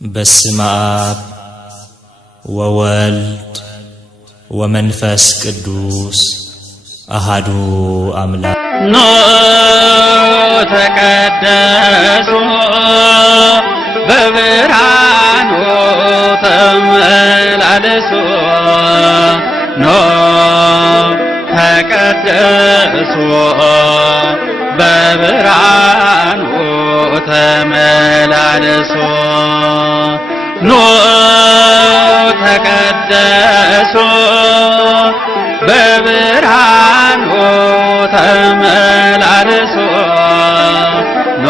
በስመ አብ ወወልድ ወመንፈስ ቅዱስ አሃዱ አምላክ ኖ ተቀደሱ በብርሃኑ ተመላለሱ ኖ ተቀደሱ በብርሃኑ ተመላለሱ ኖ ተቀደሱ በብርሃኑ ተመላለሱ ኖ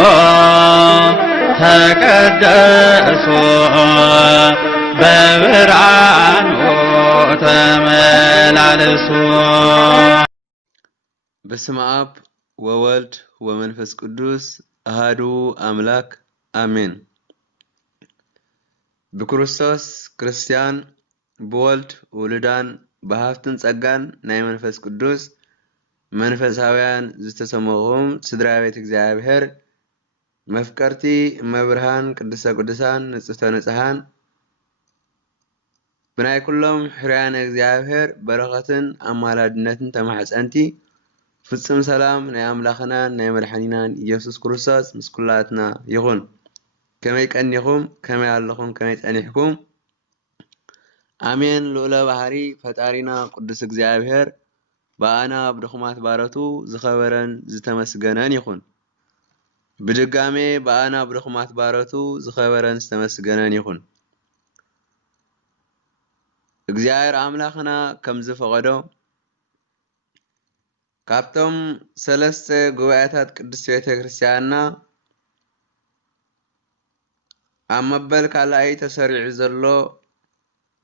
ተቀደሱ በብርሃኑ ተመላለሱ። በስመ አብ ወወልድ ወመንፈስ ቅዱስ አሃዱ አምላክ አሜን። በክርስቶስ ክርስቲያን በወልድ ውሉዳን በሀብትን ጸጋን ናይ መንፈስ ቅዱስ መንፈሳውያን ዝተሰመኹም ስድራ ቤት እግዚአብሔር መፍቀርቲ መብርሃን ቅድስተ ቅዱሳን ንጽሕተ ንጹሓን ብናይ ኩሎም ሕርያነ እግዚአብሔር በረኸትን አማላድነትን ተማሕፀንቲ ፍጹም ሰላም ናይ አምላኽናን ናይ መድኃኒናን ኢየሱስ ክርስቶስ ምስ ኩላትና ይኹን። ከመይ ቀኒኹም ከመይ ኣለኹም ከመይ ጸኒሕኩም አሜን። ልዑለ ባህሪ ፈጣሪና ቅዱስ እግዚአብሔር በአና ብድኹማት ባረቱ ዝኸበረን ዝተመስገነን ይኹን። ብድጋሜ በአና ብድኹማት ባረቱ ዝኸበረን ዝተመስገነን ይኹን። እግዚአብሔር አምላኽና ከም ዝፈቐዶ ካብቶም ሰለስተ ጉባኤታት ቅዱስ ቤተ ክርስቲያንና ኣብ መበል ካልኣይ ተሰሪዑ ዘሎ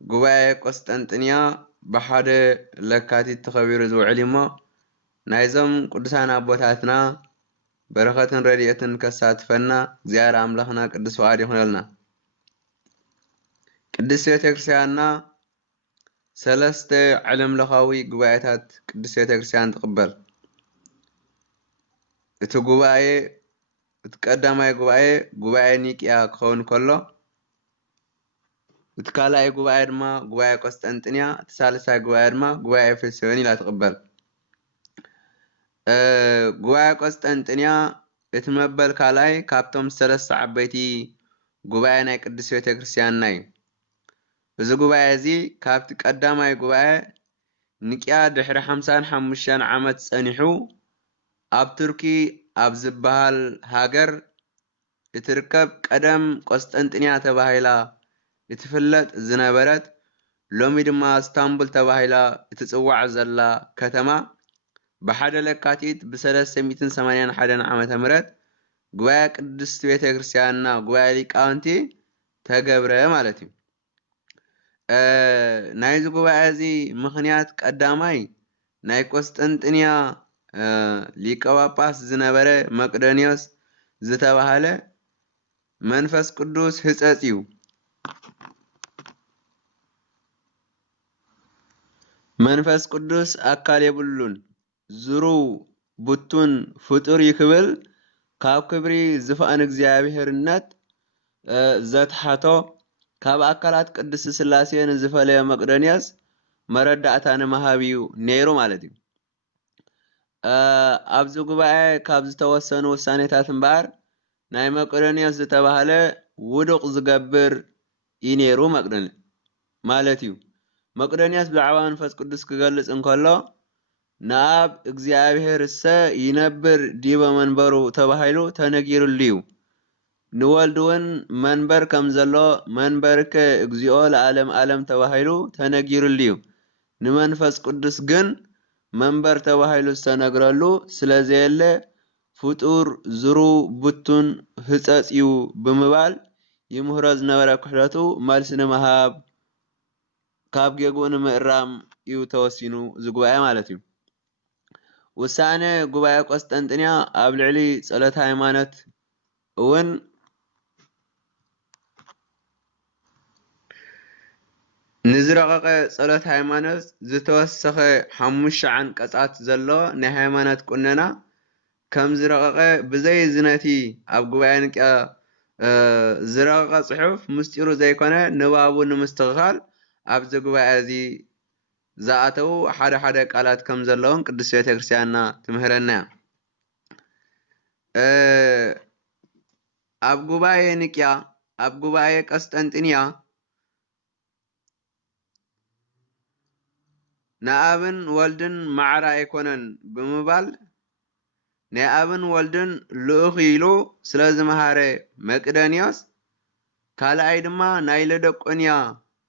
ጉባኤ ቆስጠንጥንያ ብሓደ ለካቲት ተኸቢሩ ዝውዕል እሞ ናይዞም ቅዱሳን ኣቦታትና በረኸትን ረድኤትን ከሳትፈና እግዚአብሔር አምላኽና ቅዱስ ፈቃድ ይኹነልና። ቅዱስ ቤተ ክርስቲያንና ሰለስተ ዓለም ለኻዊ ጉባኤታት ቅዱስ ቤተ ክርስቲያን ትቕበል። እቲ ጉባኤ እቲ ቀዳማይ ጉባኤ ጉባኤ ኒቅያ ክኸውን ከሎ እቲ ካልኣይ ጉባኤ ድማ ጉባኤ ቆስጠንጥንያ እቲ ሳልሳይ ጉባኤ ድማ ጉባኤ ኤፌሶን ኢላ ትቕበል። ጉባኤ ቆስጠንጥንያ እቲ መበል ካልኣይ ካብቶም ሰለስተ ዓበይቲ ጉባኤ ናይ ቅዱስ ቤተ ክርስቲያንና እዩ። እዚ ጉባኤ እዚ ካብቲ ቀዳማይ ጉባኤ ኒቅያ ድሕሪ 55 ዓመት ጸኒሑ ኣብ ቱርኪ ኣብ ዝበሃል ሃገር እትርከብ ቀደም ቆስጠንጥንያ ተባሂላ እትፍለጥ ዝነበረት ሎሚ ድማ እስታንቡል ተባሂላ እትጽዋዕ ዘላ ከተማ ብሓደ ለካቲት ብ381 ዓመተ ምህረት ጉባኤ ቅድስት ቤተ ክርስቲያንና ጉባኤ ሊቃውንቲ ተገብረ ማለት እዩ። ናይዚ ጉባኤ እዚ ምኽንያት ቀዳማይ ናይ ቆስጠንጥንያ ሊቀ ጳጳስ ዝነበረ መቅዶንዮስ ዝተባሃለ መንፈስ ቅዱስ ህጸጽ እዩ። መንፈስ ቅዱስ አካል የብሉን ዝሩ ቡቱን ፍጡር ይክብል ካብ ክብሪ ዝፋን እግዚአብሔርነት ዘትሓቶ ካብ አካላት ቅዱስ ሥላሴን ዝፈለየ መቅዶንዮስ መረዳእታ ንመሃቢዩ ነይሩ ማለት እዩ። ኣብዚ ጉባኤ ካብ ዝተወሰኑ ውሳኔታት እምበር ናይ መቅዶንዮስ ዝተባሃለ ውዱቕ ዝገብር ይነይሩ መቅዶን ማለት እዩ። መቅዶንዮስ ብዛዕባ መንፈስ ቅዱስ ክገልጽ እንከሎ ንአብ እግዚአብሔር እሰ ይነብር ዲበ መንበሩ ተባሂሉ ተነጊሩሉ እዩ። ንወልድ እውን መንበር ከም ዘሎ መንበርከ እግዚኦ ለዓለም ዓለም ተባሂሉ ተነጊሩሉ እዩ። ንመንፈስ ቅዱስ ግን መንበር ተባሂሉ ዝተነግረሉ ስለዘየለ ፍጡር ዝሩ ቡቱን ህጸጽ እዩ ብምባል ይምህሮ ዝነበረ ክሕደቱ መልሲ ንምሃብ ካብ ጌጉኡ ንምእራም እዩ ተወሲኑ ዝጉባኤ ማለት እዩ። ውሳኔ ጉባኤ ቆስጠንጥንያ ኣብ ልዕሊ ጸሎት ሃይማኖት እውን ንዝረቐቐ ጸሎት ሃይማኖት ዝተወሰኸ 5 አንቀጻት ዘሎ ናይ ሃይማኖት ቁነና ከም ዝረቐቐ ብዘይ ዝነቲ ኣብ ጉባኤ ኒቅያ ዝረቐ ጽሑፍ ምስጢሩ ዘይኮነ ንባቡ ንምስትኽኻል ኣብዚ ጉባኤ እዚ ዝኣተው ሓደ ሓደ ቃላት ከም ዘለውን ቅዱስ ቤተክርስትያንና ትምህረና እያ። ኣብ ጉባኤ ኒቅያ ኣብ ጉባኤ ቀስጠንጢንያ ንኣብን ወልድን ማዕረ ኣይኮነን ብምባል ናይ ኣብን ወልድን ልኡኽ ኢሉ ስለ ዝመሃረ መቅደንዮስ ካልኣይ ድማ ናይ ለደቆንያ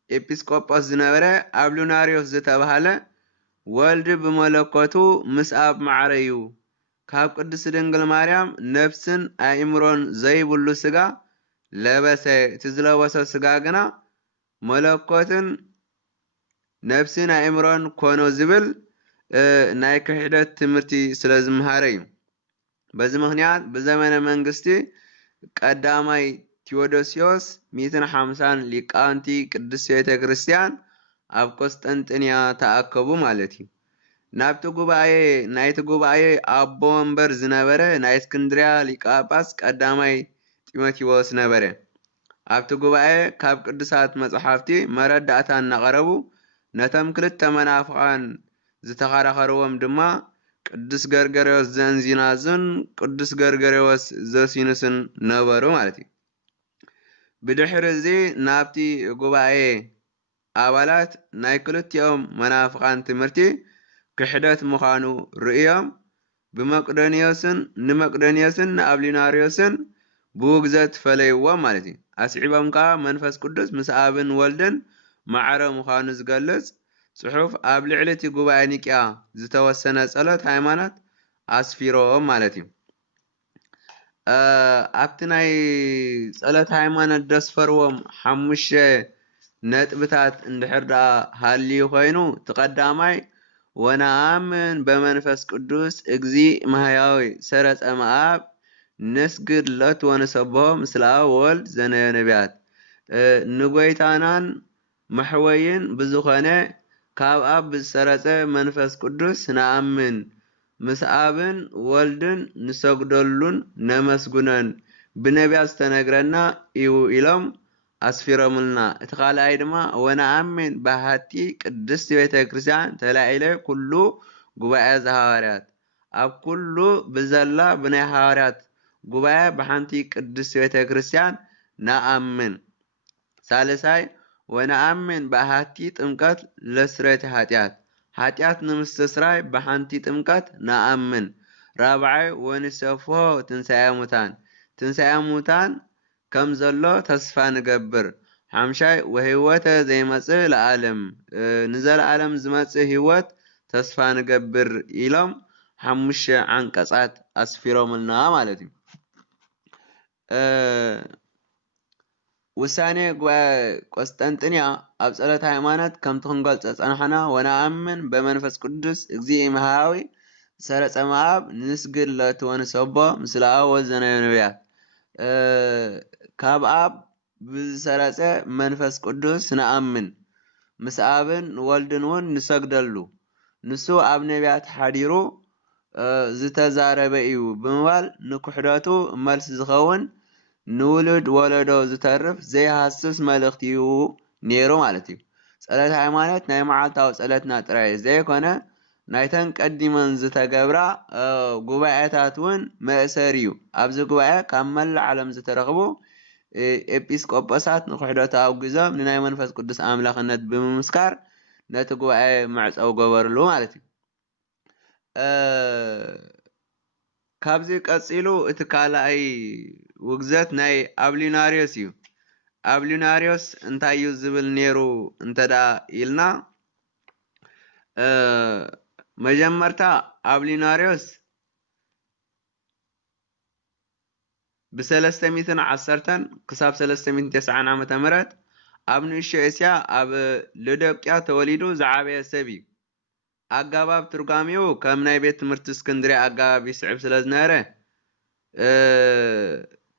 ኤጲስቆጶስ ዝነበረ አብሉናሪዮስ ዝተባሃለ ወልድ ብመለኮቱ ምስ ኣብ ማዕረ እዩ ካብ ቅድስት ድንግል ማርያም ነፍስን ኣእምሮን ዘይብሉ ስጋ ለበሰ እቲ ዝለበሰ ስጋ ግና መለኮትን ነፍስን ኣእምሮን ኮኖ ዝብል ናይ ክሕደት ትምህርቲ ስለ ዝመሃረ እዩ። በዚ ምክንያት ብዘመነ መንግስቲ ቀዳማይ ቴዎዶሲዮስ 150 ሊቃውንቲ ቅድስት ቤተ ክርስቲያን ኣብ ቆስጠንጥንያ ተኣከቡ ማለት እዩ። ናብቲ ጉባኤ ናይቲ ጉባኤ ኣቦ ወንበር ዝነበረ ናይ እስክንድርያ ሊቀ ጳጳስ ቀዳማይ ጢሞቴዎስ ነበረ። ኣብቲ ጉባኤ ካብ ቅዱሳት መጽሓፍቲ መረዳእታ እናቐረቡ ነቶም ክልተ መናፍቃን ዝተኸራኸርዎም ድማ ቅዱስ ገርገርዮስ ዘእንዚናዝን ቅዱስ ገርገርዮስ ዘሲኑስን ነበሩ ማለት እዩ። ብድሕሪ እዚ ናብቲ ጉባኤ ኣባላት ናይ ክልቲኦም መናፍቃን ትምህርቲ ክሕደት ምዃኑ ርእዮም ብመቅዶንዮስን ንአብሊናሪዮስን ብውግዘት ፈለይዎም ማለት እዩ። ኣስዒቦም ከዓ መንፈስ ቅዱስ ምስ ኣብን ወልድን ማዕረ ምዃኑ ዝገልጽ ጽሑፍ ኣብ ልዕሊ እቲ ጉባኤ ኒቅያ ዝተወሰነ ጸሎት ሃይማኖት ኣስፊሮም ማለት እዩ። ኣብቲ ናይ ጸሎት ሃይማኖት ደስፈርዎም 5 ነጥብታት እንድሕር ደኣ ሃልዩ ኮይኑ ተቀዳማይ ወነአምን በመንፈስ ቅዱስ እግዚእ ማህያዊ ሰረጸ መአብ ነስግድ ለት ወንሰብሖ ምስለ አብ ወልድ ዘነዮ ነቢያት ንጎይታናን መሕወይን ብዝኾነ ካብ ኣብ ብዝሰረጸ መንፈስ ቅዱስ ነአምን ምስ ኣብን ወልድን ንሰግደሉን ነመስጉነን ብነቢያት ዝተነግረና እዩ ኢሎም ኣስፊሮምልና። እቲ ካልኣይ ድማ ወነአምን ባህቲ ቅድስት ቤተ ክርስቲያን ተላዒለ ኩሉ ጉባኤ ዘሃዋርያት ኣብ ኩሉ ብዘላ ብናይ ሃዋርያት ጉባኤ ብሓንቲ ቅድስት ቤተ ክርስቲያን ነአምን። ሳልሳይ ወነአምን ባህቲ ጥምቀት ለስረቲ ኃጢአት ንምስትስራይ ብሓንቲ ጥምቀት ነአምን። ራብዓይ ወንሰፍሖ ትንሣኤ ሙታን ከም ዘሎ ተስፋ ንገብር። ሓምሻይ ወህይወተ ዘይመጽእ ለዓለም ንዘለዓለም ዝመጽእ ህይወት ተስፋ ንገብር ኢሎም 5 ዓንቀጻት ኣስፊሮምልና ማለት እዩ። ውሳኔ ጉባኤ ቆስጠንጥንያ ኣብ ጸሎት ሃይማኖት ከምቲ ክንገልጾ ጸናሕና ወነአምን በመንፈስ ቅዱስ እግዚእ መሃዊ ሰረጸ መአብ ንስግድ ለት ወንሰቦ ምስለ አብ ወልድ ዘነዮ ነቢያት ካብ ኣብ ብዝሰረጸ መንፈስ ቅዱስ ነአምን ምስ ኣብን ወልድን እውን ንሰግደሉ ንሱ ኣብ ነቢያት ሓዲሩ ዝተዛረበ እዩ ብምባል ንኩሕደቱ መልሲ ዝኸውን ንውሉድ ወለዶ ዝተርፍ ዘይሃስስ መልእኽቲ እዩ ነይሩ ማለት እዩ። ጸሎት ሃይማኖት ናይ መዓልታዊ ጸሎትና ጥራይ ዘይኮነ ናይተን ቀዲመን ዝተገብራ ጉባኤታት እውን መእሰር እዩ። ኣብዚ ጉባኤ ካብ መላእ ዓለም ዝተረኽቡ ኤጲስቆጶሳት ንኩሕደቱ ኣውጊዞም ንናይ መንፈስ ቅዱስ ኣምላኽነት ብምምስካር ነቲ ጉባኤ መዕፀው ገበርሉ ማለት እዩ። ካብዚ ቀፂሉ እቲ ካልኣይ ውግዘት ናይ አብሊናሪዮስ እዩ። አብሊናሪዮስ እንታይ እዩ ዝብል ነይሩ እንተዳ ኢልና መጀመርታ አብሊናሪዮስ ብ310 ክሳብ 390 ዓመተ ምህረት ኣብ ንእሽቶ እስያ ኣብ ሎዶቅያ ተወሊዱ ዝዓበየ ሰብ እዩ። ኣጋባብ ትርጓሚኡ ከም ናይ ቤት ትምህርቲ እስክንድርያ ኣጋባብ ይስዕብ ስለ ዝነበረ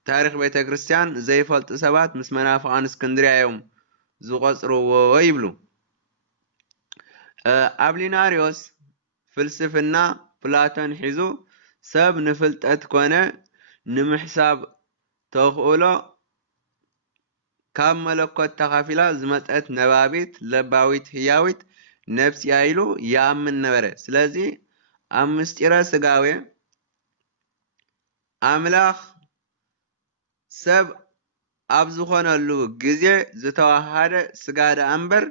ታሪክ ቤተ ክርስቲያን ዘይፈልጡ ሰባት ምስ መናፍቃን እስክንድርያ እዮም ዝቆጽርዎ ይብሉ። አብሊናሪዮስ ፍልስፍና ፕላቶን ሒዙ ሰብ ንፍልጠት ኮነ ንምሕሳብ ተኽእሎ ካብ መለኮት ተኻፊላ ዝመፀት ነባቢት ለባዊት ህያዊት ነፍሲ ኢሉ ይኣምን ነበረ። ስለዚ ኣብ ምስጢረ ስጋዌ ኣምላኽ ሰብ ኣብ ዝኾነሉ ግዜ ዝተዋሃደ ስጋ ደኣ እምበር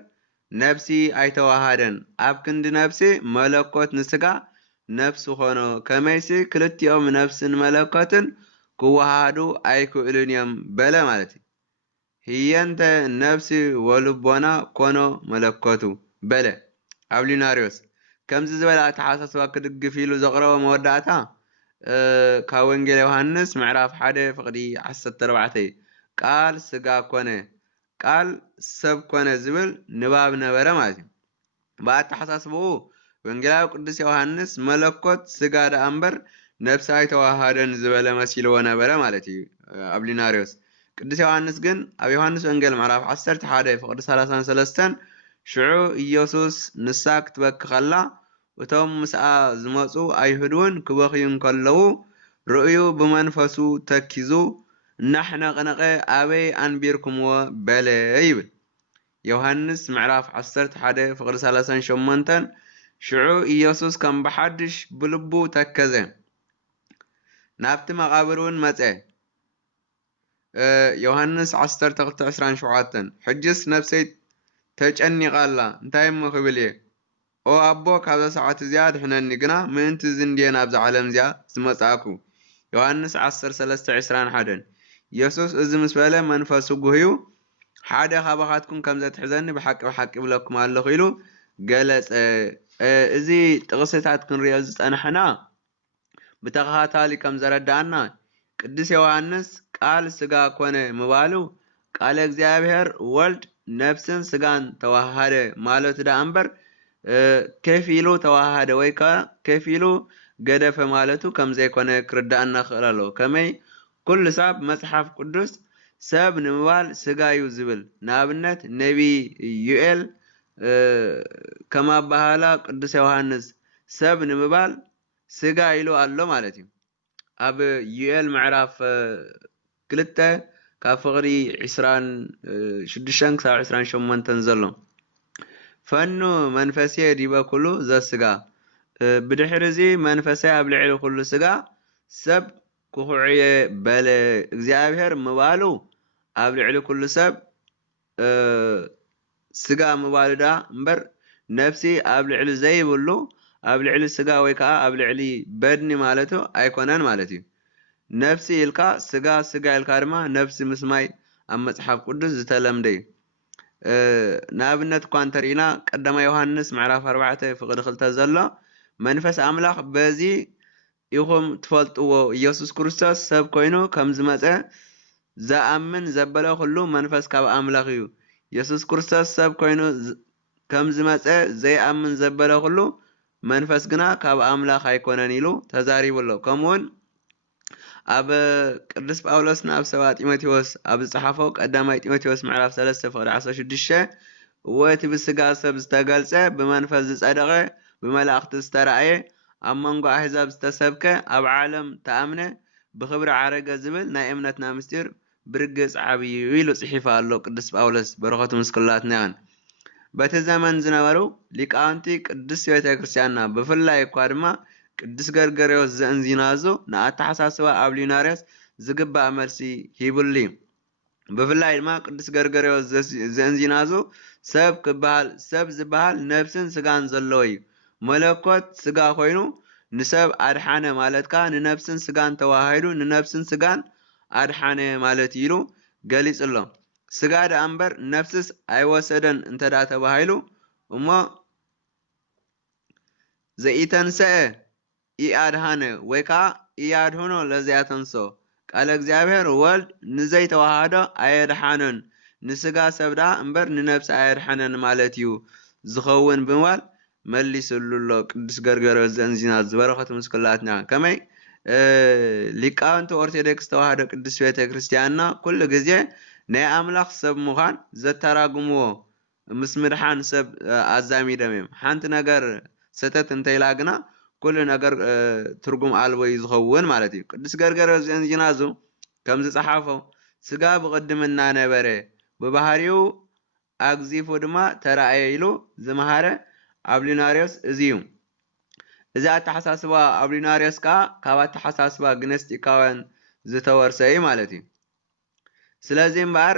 ነፍሲ ኣይተዋሃደን። ኣብ ክንዲ ነፍሲ መለኮት ንስጋ ነፍሲ ኮኖ። ከመይሲ ክልቲኦም ነፍስን መለኮትን ክወሃዱ ኣይክእሉን እዮም በለ ማለት እዩ። ህየንተ ነፍሲ ወልቦና ኮኖ መለኮቱ በለ አብሊናሪዮስ። ከምዚ ዝበለ ኣተሓሳስባ ክድግፍ ኢሉ ዘቕረቦ መወዳእታ ካብ ወንጌል ዮሃንስ ምዕራፍ 1 ፍቕዲ 14 ቃል ስጋ ኮነ ቃል ሰብ ኮነ ዝብል ንባብ ነበረ ማለት እዩ። ብኣተሓሳስብኡ ወንጌላዊ ቅዱስ ዮሃንስ መለኮት ስጋ ደኣ እምበር ነፍሲ ኣይተዋሃደን ዝበለ መሲልዎ ነበረ ማለት እዩ አብሊናሪዮስ። ቅዱስ ዮሃንስ ግን ኣብ ዮሃንስ ወንጌል ምዕራፍ 11 ፍቕዲ 33 ሽዑ ኢየሱስ ንሳ ክትበኪ ከላ እቶም ምስኣ ዝመፁ ኣይሁድ እውን ክበኽዩ ከለዉ ርእዩ ብመንፈሱ ተኪዙ እናሕነቕነቐ ኣበይ ኣንቢርኩምዎ በለ ይብል። ዮሃንስ ምዕራፍ 11 ፍቕዲ 38 ሽዑ ኢየሱስ ከም ብሓድሽ ብልቡ ተከዘ ናብቲ መቃብር እውን መፀ። ዮሃንስ 12:27 ሕጅስ ነፍሰይ ተጨኒቓላ እንታይ እሞ ክብል እየ ኦ ኣቦ ካብዛ ሰዓት እዚኣ ድሕነኒ ግና ምእንቲ ዝንድየ ናብዛ ዓለም እዚኣ ዝመፃእኩ። ዮሃንስ 13:21 ኢየሱስ እዚ ምስ በለ መንፈሱ ጉህዩ ሓደ ካባኻትኩም ከም ዘትሕዘኒ ብሓቂ ብሓቂ ብለኩም ኣለኹ ኢሉ ገለፀ። እዚ ጥቕስታት ክንሪኦ ዝፀናሕና ብተኸታታሊ ከም ዘረዳእና ቅዱስ ዮሃንስ ቃል ስጋ ኮነ ምባሉ ቃለ እግዚአብሔር ወልድ ነፍስን ስጋን ተዋሃደ ማለቱ ዳ እምበር ከፍ ኢሉ ተዋሃደ ወይ ከዓ ከፍ ኢሉ ገደፈ ማለቱ ከም ዘይኮነ ክርዳእና ክእል ኣለዎ። ከመይ ኩሉ ሰብ መጽሓፍ ቅዱስ ሰብ ንምባል ስጋ እዩ ዝብል ንኣብነት ነቢ ዩኤል ከማ ኣባሃላ ቅዱስ ዮሃንስ ሰብ ንምባል ስጋ ኢሉ ኣሎ ማለት እዩ። ኣብ ዩኤል ምዕራፍ 2 ካብ ፍቕዲ 26 ክሳብ 28 ዘሎ ፈኑ መንፈሴ ዲበ ኩሉ ዘስጋ ብድሕሪ እዚ መንፈሰይ ኣብ ልዕሊ ኩሉ ስጋ ሰብ ክኹዕየ በለ። እግዚኣብሔር ምባሉ ኣብ ልዕሊ ኩሉ ሰብ ስጋ ምባሉ ዳ እምበር ነፍሲ ኣብ ልዕሊ ዘይብሉ ኣብ ልዕሊ ስጋ ወይ ከዓ ኣብ ልዕሊ በድኒ ማለቱ ኣይኮነን ማለት እዩ። ነፍሲ ኢልካ ስጋ ስጋ ኢልካ ድማ ነፍሲ ምስማይ ኣብ መጽሓፍ ቅዱስ ዝተለምደ እዩ። ንኣብነት እኳ እንተሪእና ቀዳማ ዮሃንስ ምዕራፍ 4 ፍቕዲ 2 ዘሎ መንፈስ ኣምላኽ በዚ ኢኹም ትፈልጥዎ ኢየሱስ ክርስቶስ ሰብ ኮይኑ ከም ዝመፀ ዘኣምን ዘበለ ኩሉ መንፈስ ካብ ኣምላኽ እዩ። ኢየሱስ ክርስቶስ ሰብ ኮይኑ ከም ዝመፀ ዘይኣምን ዘበለ ኩሉ መንፈስ ግና ካብ ኣምላኽ ኣይኮነን ኢሉ ተዛሪቡሎ። ከምኡውን ኣብ ቅዱስ ጳውሎስ ናብ ሰባ ጢሞቴዎስ ኣብ ዝፀሓፎ ቀዳማይ ጢሞቴዎስ ምዕራፍ 3 ፍቕዲ 16 ወቲ ብስጋ ሰብ ዝተገልፀ ብመንፈስ ዝፀደቐ ብመላእኽቲ ዝተረኣየ ኣብ መንጎ ኣሕዛብ ዝተሰብከ ኣብ ዓለም ተኣምነ ብክብሪ ዓረገ ዝብል ናይ እምነትና ምስጢር ብርግፅ ዓብዪ ኢሉ ፅሒፉ ኣሎ ቅዱስ ጳውሎስ በረኸቱ ምስ ኩላትና ይኹን። በቲ ዘመን ዝነበሩ ሊቃውንቲ ቅዱስ ቤተ ክርስቲያንና ብፍላይ እኳ ድማ ቅዱስ ገርገርዮስ ዘእንዚናዙ ንኣተሓሳስባ አብሊናሪዮስ ዝግባእ መልሲ ሂቡሉ። ብፍላይ ድማ ቅዱስ ገርገርዮስ ዘእንዚናዙ ሰብ ዝበሃል ነፍስን ስጋን ዘለዎ እዩ። መለኮት ስጋ ኮይኑ ንሰብ ኣድሓነ ማለትካ ንነፍስን ስጋን ተዋሂዱ ንነፍስን ስጋን ኣድሓነ ማለት ኢሉ ገሊጽሎ። ስጋ ዳ እምበር ነፍስስ ኣይወሰደን እንተዳ ተባሂሉ እሞ ዘኢተንሰአ ኢኣድሃነ ወይ ከዓ ኢያድህኖ ለዘያተንሶ ቃለ እግዚአብሔር ወልድ ንዘይተዋሃዶ ኣየድሓነን ንስጋ ሰብዳ እምበር ንነፍሲ ኣየድሓነን ማለት እዩ ዝኸውን ብምባል መሊሱሉሎ ቅዱስ ገርገርዮስ ዘእንዚናዙ በረኸቱ ምስ ኩላትና። ከመይ ሊቃውንቲ ኦርቶዶክስ ተዋህዶ ቅዱስ ቤተ ክርስቲያንና ኩሉ ግዜ ናይ ኣምላኽ ሰብ ምዃን ዘተራጉምዎ ምስ ምድሓን ሰብ ኣዛሚዶም እዮም። ሓንቲ ነገር ሰተት እንተይላ ግና ኩሉ ነገር ትርጉም ኣልቦ እዩ ዝኸውን ማለት እዩ። ቅዱስ ገርገርዮስ ዘእንዚናዙ ከም ዝፀሓፎ ስጋ ብቅድምና ነበረ ببهاريو أغزيفو دما ترأيلو زمهارة أبليناريوس إزيو إذا أتحساسوا أبليناريوس كابا تحساسوا جنستيكاوان زتورسي مالتي ስለዚህ እምበር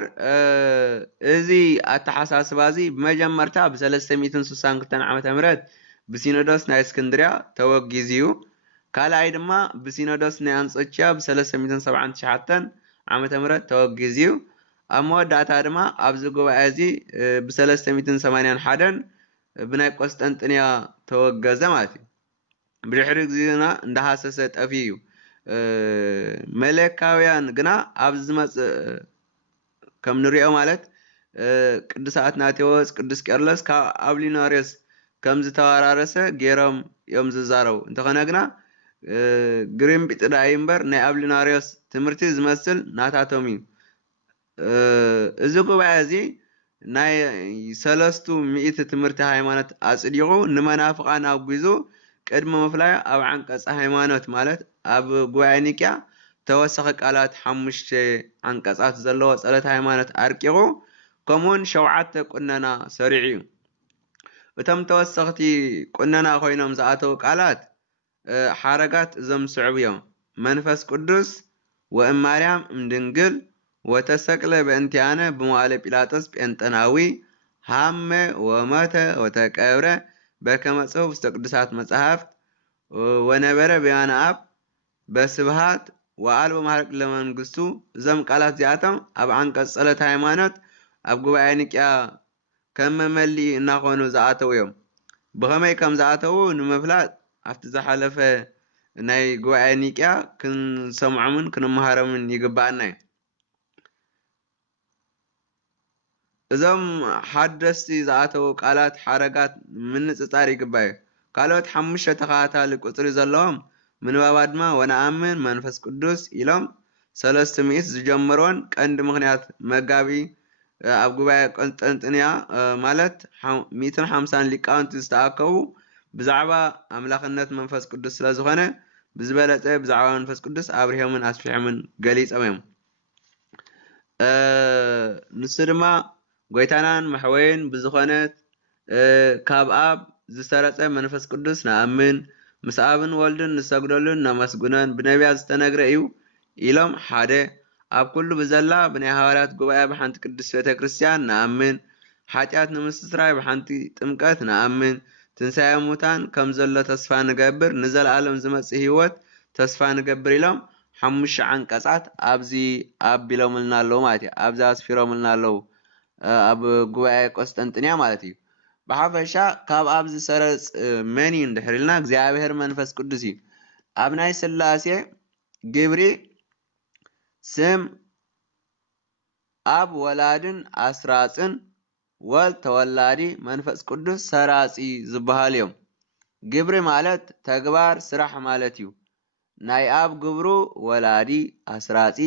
እዚ ኣተሓሳስባ እዚ ብመጀመርታ ብ362 ዓመተ ምህረት ብሲኖዶስ ናይ እስክንድርያ ተወጊዙ እዩ። ካልኣይ ድማ ብሲኖዶስ ናይ አንጾኪያ ብ379 ዓመተ ምህረት ተወጊዙ እዩ። ኣብ መወዳእታ ድማ ኣብዚ ጉባኤ እዚ ብ381 ብናይ ቆስጠንጥንያ ተወገዘ ማለት እዩ። ብድሕሪ ግዜና እንዳሃሰሰ ጠፍዩ እዩ። መለካውያን ግና ኣብዚ ዝመጽእ ከም ንሪኦ ማለት ቅዱስ አትናቴዎስ ቅዱስ ቄርሎስ ካብ አብሊናሪዮስ ከም ዝተወራረሰ ገይሮም እዮም ዝዛረቡ እንተኾነ ግና ግሪምቢ ጥራይ እምበር ናይ አብሊናሪዮስ ትምህርቲ ዝመስል ናታቶም እዩ። እዚ ጉባኤ እዚ ናይ 300 ትምህርቲ ሃይማኖት አጽዲቁ ንመናፍቃን አጉዙ ቅድመ ምፍላይ ኣብ ዓንቀጽ ሃይማኖት ማለት ኣብ ጉባኤ ኒቅያ ተወሰኺ ቃላት 5 አንቀጻት ዘለዎ ጸሎት ሃይማኖት አርቂቁ ከምኡን 7 ቁነና ሰሪዑ እዩ። እቶም ተወሰኽቲ ቁነና ኮይኖም ዝኣተው ቃላት ሓረጋት እዞም ስዕቡ እዮም። መንፈስ ቅዱስ ወእም ማርያም እምድንግል ወተሰቅለ በእንቲአነ በመዋዕለ ጲላጦስ ጴንጠናዊ ሃመ ወመተ ወተቀብረ በከመ ጽሑፍ ውስተ ቅዱሳት መጻሕፍት ወነበረ በያነ አብ በስብሃት ወአልቦ ማህረቅ ለመንግስቱ እዞም ቃላት እዚኣቶም ኣብ ዓንቀጽ ጸሎት ሃይማኖት ኣብ ጉባኤ ኒቅያ ከም መመልኢ እናኾኑ ዝኣተው እዮም። ብኸመይ ከም ዝኣተው ንምፍላጥ ኣብቲ ዝሓለፈ ናይ ጉባኤ ኒቅያ ክንሰምዖምን ክንመሃሮምን ይግባአና እዩ። እዞም ሓደስቲ ዝኣተው ቃላት ሓረጋት ምንጽጻር ይግባእ እዩ። ካልኦት 5 ተኸታታሊ ቁጽሪ ዘለዎም ምንባባት ድማ ወነአምን መንፈስ ቅዱስ ኢሎም 300 ዝጀመሮን ቀንዲ ምክንያት መጋቢ ኣብ ጉባኤ ቆስጠንጥንያ ማለት 150 ሊቃውንቲ ዝተኣከቡ ብዛዕባ ኣምላኽነት መንፈስ ቅዱስ ስለ ዝኾነ ብዝበለፀ ብዛዕባ መንፈስ ቅዱስ ኣብርሆምን ኣስፊሖምን ገሊፆም እዮም። ንሱ ድማ ጎይታናን መሕወይን ብዝኾነት ካብ ኣብ ዝሰረፀ መንፈስ ቅዱስ ንኣምን ምስ ኣብን ወልድን ንሰግደሉን ነመስግኖን ብነቢያት ዝተነግረ እዩ ኢሎም ሓደ ኣብ ኩሉ ብዘላ ብናይ ሃዋርያት ጉባኤ ብሓንቲ ቅዱስ ቤተ ክርስቲያን ንኣምን ሓጢአት ንምስትስራይ ብሓንቲ ጥምቀት ንኣምን ትንሣኤ ሙታን ከም ዘሎ ተስፋ ንገብር ንዘለኣለም ዝመጽእ ህይወት ተስፋ ንገብር ኢሎም 5 አንቀጻት ኣብዚ ኣቢሎምልና ኣለዉ ማለት እዩ። ኣብዚ ኣስፊሮምልና ኣለዉ ኣብ ጉባኤ ቆስጠንጥንያ ማለት እዩ። ብሓፈሻ ካብ ኣብ ዝሰረጽ መን እዩ እንድሕር ኢልና እግዚኣብሔር መንፈስ ቅዱስ እዩ። ኣብ ናይ ስላሴ ግብሪ ስም ኣብ ወላድን ኣስራጽን ወልድ ተወላዲ መንፈስ ቅዱስ ሰራጺ ዝበሃሉ እዮም። ግብሪ ማለት ተግባር ስራሕ ማለት እዩ። ናይ ኣብ ግብሩ ወላዲ ኣስራጺ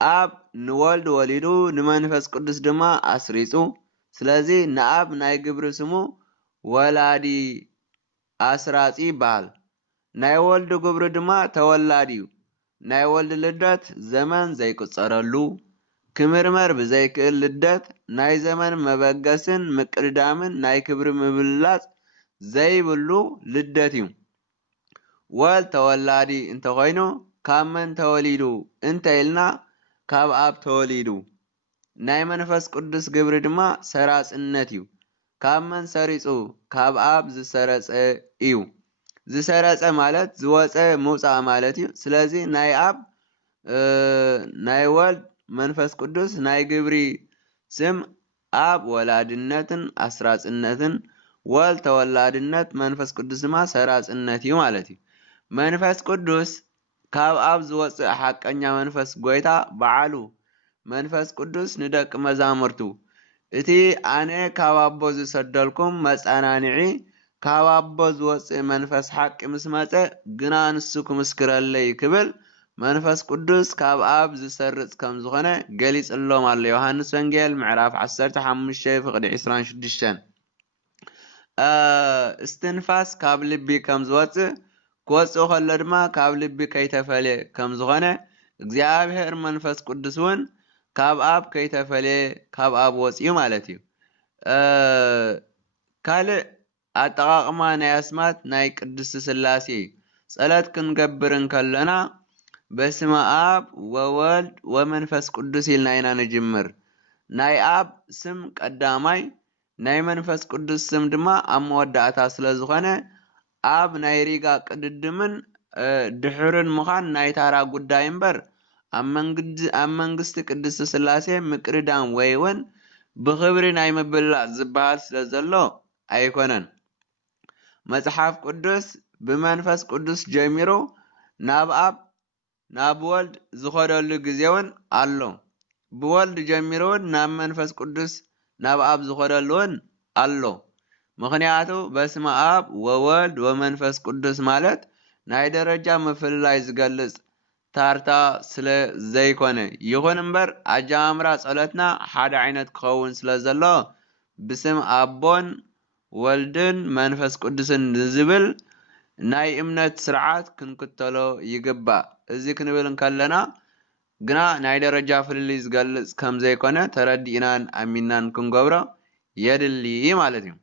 ኣብ ንወልድ ወሊዱ ንመንፈስ ቅዱስ ድማ ኣስሪጹ ስለዚ ንኣብ ናይ ግብሪ ስሙ ወላዲ ኣስራጺ ይበሃል። ናይ ወልዲ ግብሪ ድማ ተወላዲ እዩ። ናይ ወልዲ ልደት ዘመን ዘይቁጸረሉ ክምርመር ብዘይክእል ልደት ናይ ዘመን መበገስን ምቅድዳምን ናይ ክብሪ ምብላጽ ዘይብሉ ልደት እዩ። ወልድ ተወላዲ እንተኾይኑ ካብ መን ተወሊዱ እንተኢልና ካብ ኣብ ተወሊዱ። ናይ መንፈስ ቅዱስ ግብሪ ድማ ሰራጽነት እዩ። ካብ መን ሰሪጹ ካብ ኣብ ዝሰረጸ እዩ። ዝሰረጸ ማለት ዝወፀ ምውፃእ ማለት እዩ። ስለዚ ናይ ኣብ ናይ ወልድ መንፈስ ቅዱስ ናይ ግብሪ ስም ኣብ ወላድነትን ኣስራጽነትን ወልድ ተወላድነት መንፈስ ቅዱስ ድማ ሰራጽነት እዩ ማለት እዩ። መንፈስ ቅዱስ ካብ ኣብ ዝወፅእ ሓቀኛ መንፈስ ጎይታ በዓሉ መንፈስ ቅዱስ ንደቂ መዛሙርቱ እቲ ኣነ ካብ ኣቦ ዝሰደልኩም መጻናንዒ ካብ ኣቦ ዝወፅእ መንፈስ ሓቂ ምስ መፀ ግና ንሱ ክምስክረለይ ክብል መንፈስ ቅዱስ ካብ ኣብ ዝሰርጽ ከም ዝኾነ ገሊጽሎም ኣሎ። ዮሃንስ ወንጌል ምዕራፍ 15:26 እስትንፋስ ካብ ልቢ ከም ዝወፅእ ክወፅእ ከሎ ድማ ካብ ልቢ ከይተፈልየ ከም ዝኾነ እግዚኣብሔር መንፈስ ቅዱስ እውን ካብ ኣብ ከይተፈለየ ካብ ኣብ ወፂኡ ማለት እዩ። ካልእ ኣጠቓቕማ ናይ ኣስማት ናይ ቅድስቲ ሥላሴ እዩ። ጸሎት ክንገብር እንከለና በስመ አብ ወወልድ ወመንፈስ ቅዱስ ኢልና ኢና ንጅምር። ናይ አብ ስም ቀዳማይ ናይ መንፈስ ቅዱስ ስም ድማ ኣብ መወዳእታ ስለ ዝኾነ ኣብ ናይ ሪጋ ቅድድምን ድሕርን ምዃን ናይ ታራ ጉዳይ እምበር ኣብ መንግስቲ ቅድስቲ ሥላሴ ምቅድዳም ወይ እውን ብኽብሪ ናይ ምብላዕ ዝበሃል ስለ ዘሎ ኣይኮነን። መጽሓፍ ቅዱስ ብመንፈስ ቅዱስ ጀሚሩ ናብ ኣብ ናብ ወልድ ዝኸደሉ ግዜ እውን ኣሎ። ብወልድ ጀሚሩ እውን ናብ መንፈስ ቅዱስ ናብ ኣብ ዝኸደሉ እውን ኣሎ። ምክንያቱ በስመ አብ ወወልድ ወመንፈስ ቅዱስ ማለት ናይ ደረጃ ምፍልላይ ዝገልጽ ታርታ ስለ ዘይኮነ ይኹን እምበር ኣጀማምራ ጸሎትና ሓደ ዓይነት ክኸውን ስለ ዘሎ ብስም ኣቦን ወልድን መንፈስ ቅዱስን ዝብል ናይ እምነት ስርዓት ክንክተሎ ይግባእ። እዚ ክንብል እንከለና ግና ናይ ደረጃ ፍልልይ ዝገልጽ ከም ዘይኮነ ተረዲእናን ኣሚናን ክንገብሮ የድሊ ማለት እዩ።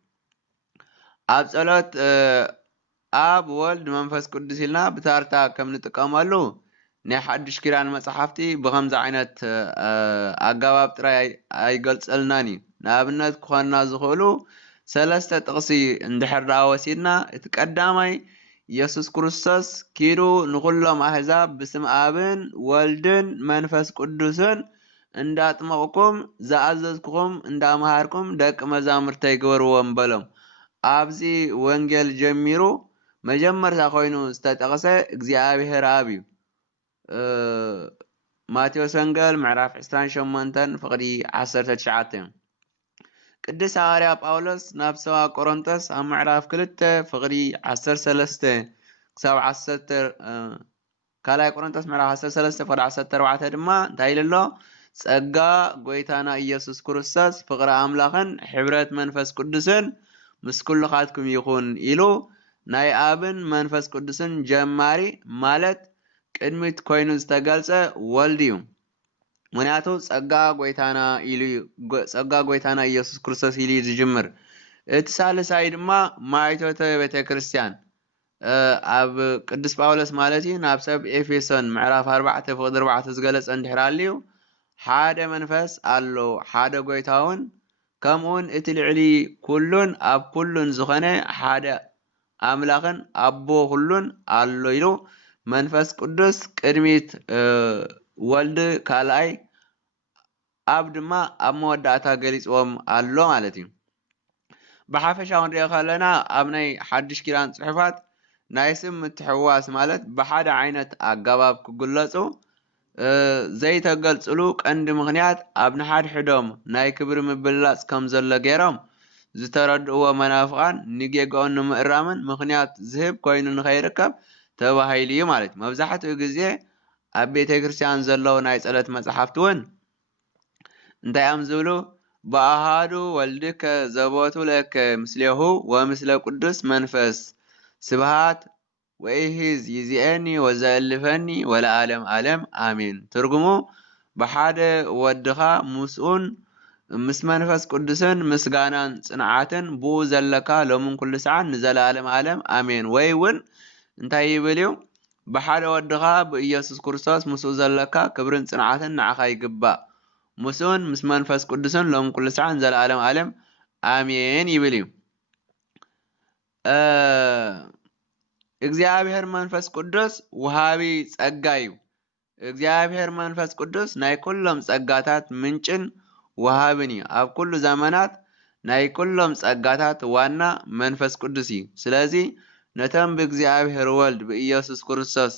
ኣብ ጸሎት ኣብ ወልድ መንፈስ ቅዱስ ኢልና ብታርታ ከም ንጥቀመሉ ናይ ሓድሽ ኪዳን መጽሓፍቲ ብኸምዚ ዓይነት ኣገባብ ጥራይ ኣይገልጸልናን እዩ። ንኣብነት ክኾንና ዝኽእሉ ሰለስተ ጥቕሲ እንድሕር ዳ ወሲድና እቲ ቀዳማይ ኢየሱስ ክርስቶስ ኪዱ ንኹሎም ኣሕዛብ ብስም ኣብን ወልድን መንፈስ ቅዱስን እንዳጥመቕኩም ዝኣዘዝኩኹም እንዳምሃርኩም ደቂ መዛሙርተይ ግበርዎም በሎም። ኣብዚ ወንጌል ጀሚሩ መጀመርታ ኮይኑ ዝተጠቕሰ እግዚኣብሔር ኣብ እዩ። ማቴዎስ ወንጌል ምዕራፍ 28 ፍቕዲ 19 ቅዱስ ሐዋርያ ጳውሎስ ናብ ሰባ ቆሮንቶስ ኣብ ምዕራፍ 2 ፍቕዲ 13 ክሳብ 10 ካልኣይ ቆሮንቶስ ምዕራፍ 13 ፍቕዲ 14 ድማ እንታይ ኢሉ ኣሎ? ጸጋ ጎይታና ኢየሱስ ክርስቶስ ፍቕሪ ኣምላኽን ሕብረት መንፈስ ቅዱስን ምስ ኩልኻትኩም ይኹን ኢሉ ናይ ኣብን መንፈስ ቅዱስን ጀማሪ ማለት ቅድሚት ኮይኑ ዝተገልጸ ወልድ እዩ። ምክንያቱ ጸጋ ጎይታና ኢየሱስ ክርስቶስ ኢሉ ዝጅምር። እቲ ሳልሳይ ድማ ማይቶተ ቤተ ክርስቲያን ኣብ ቅዱስ ጳውሎስ ማለት እዩ ናብ ሰብ ኤፌሶን ምዕራፍ 4 ፍቕዲ 4 ዝገለጸ እንድሕር ኣልዩ ሓደ መንፈስ ኣሎ ሓደ ጎይታ እውን ከምኡውን እቲ ልዕሊ ኩሉን ኣብ ኩሉን ዝኾነ ሓደ ኣምላኽን ኣቦ ኩሉን ኣሎ ኢሉ መንፈስ ቅዱስ ቅድሚት ወልድ ካልኣይ ኣብ ድማ ኣብ መወዳእታ ገሊጽዎም ኣሎ ማለት እዩ። ብሓፈሻ ክንሪኦ ከለና ኣብ ናይ ሓድሽ ኪዳን ጽሑፋት ናይ ስም ምትሕውዋስ ማለት ብሓደ ዓይነት ኣገባብ ክግለጹ ዘይተገልጽሉ ቀንዲ ምክንያት ኣብ ንሓድሕዶም ናይ ክብሪ ምብላጽ ከም ዘሎ ገይሮም ዝተረድእዎ መናፍቃን ንጌግኦም ንምእራምን ምክንያት ዝህብ ኮይኑ ንኸይርከብ ተባሂሉ እዩ ማለት እዩ። መብዛሕትኡ ግዜ ኣብ ቤተ ክርስቲያን ዘለዉ ናይ ጸሎት መጽሓፍቲ እውን እንታይ እዮም ዝብሉ? በአሃዱ ወልድከ ዘቦቱ ለከ ምስሌሁ ወምስለ ቅዱስ መንፈስ ስብሃት ወይሂዝ ይዚአኒ ወዘልፈኒ ወለዓለም ዓለም አሜን። ትርጉሙ ብሓደ ወድኻ ምስኡን ምስ መንፈስ ቅዱስን ምስጋናን ጽንዓትን ብኡ ዘለካ ሎምን ኩሉ ሰዓት ንዘለዓለም ዓለም አሜን። ወይ እውን እንታይ ይብል እዩ? ብሓደ ወድኻ ብኢየሱስ ክርስቶስ ምስኡ ዘለካ ክብርን ጽንዓትን ንዓኻ ይግባእ ምስኡን ምስ መንፈስ ቅዱስን ሎምን ኩሉ ሰዓት ንዘለዓለም ዓለም አሜን ይብል እዩ። እግዚአብሔር መንፈስ ቅዱስ ወሃቢ ጸጋ እዩ። እግዚአብሔር መንፈስ ቅዱስ ናይ ኩሎም ጸጋታት ምንጭን ወሃብን እዩ። ኣብ ኩሉ ዘመናት ናይ ኩሎም ጸጋታት ዋና መንፈስ ቅዱስ እዩ። ስለዚ ነቶም ብእግዚአብሔር ወልድ ብኢየሱስ ክርስቶስ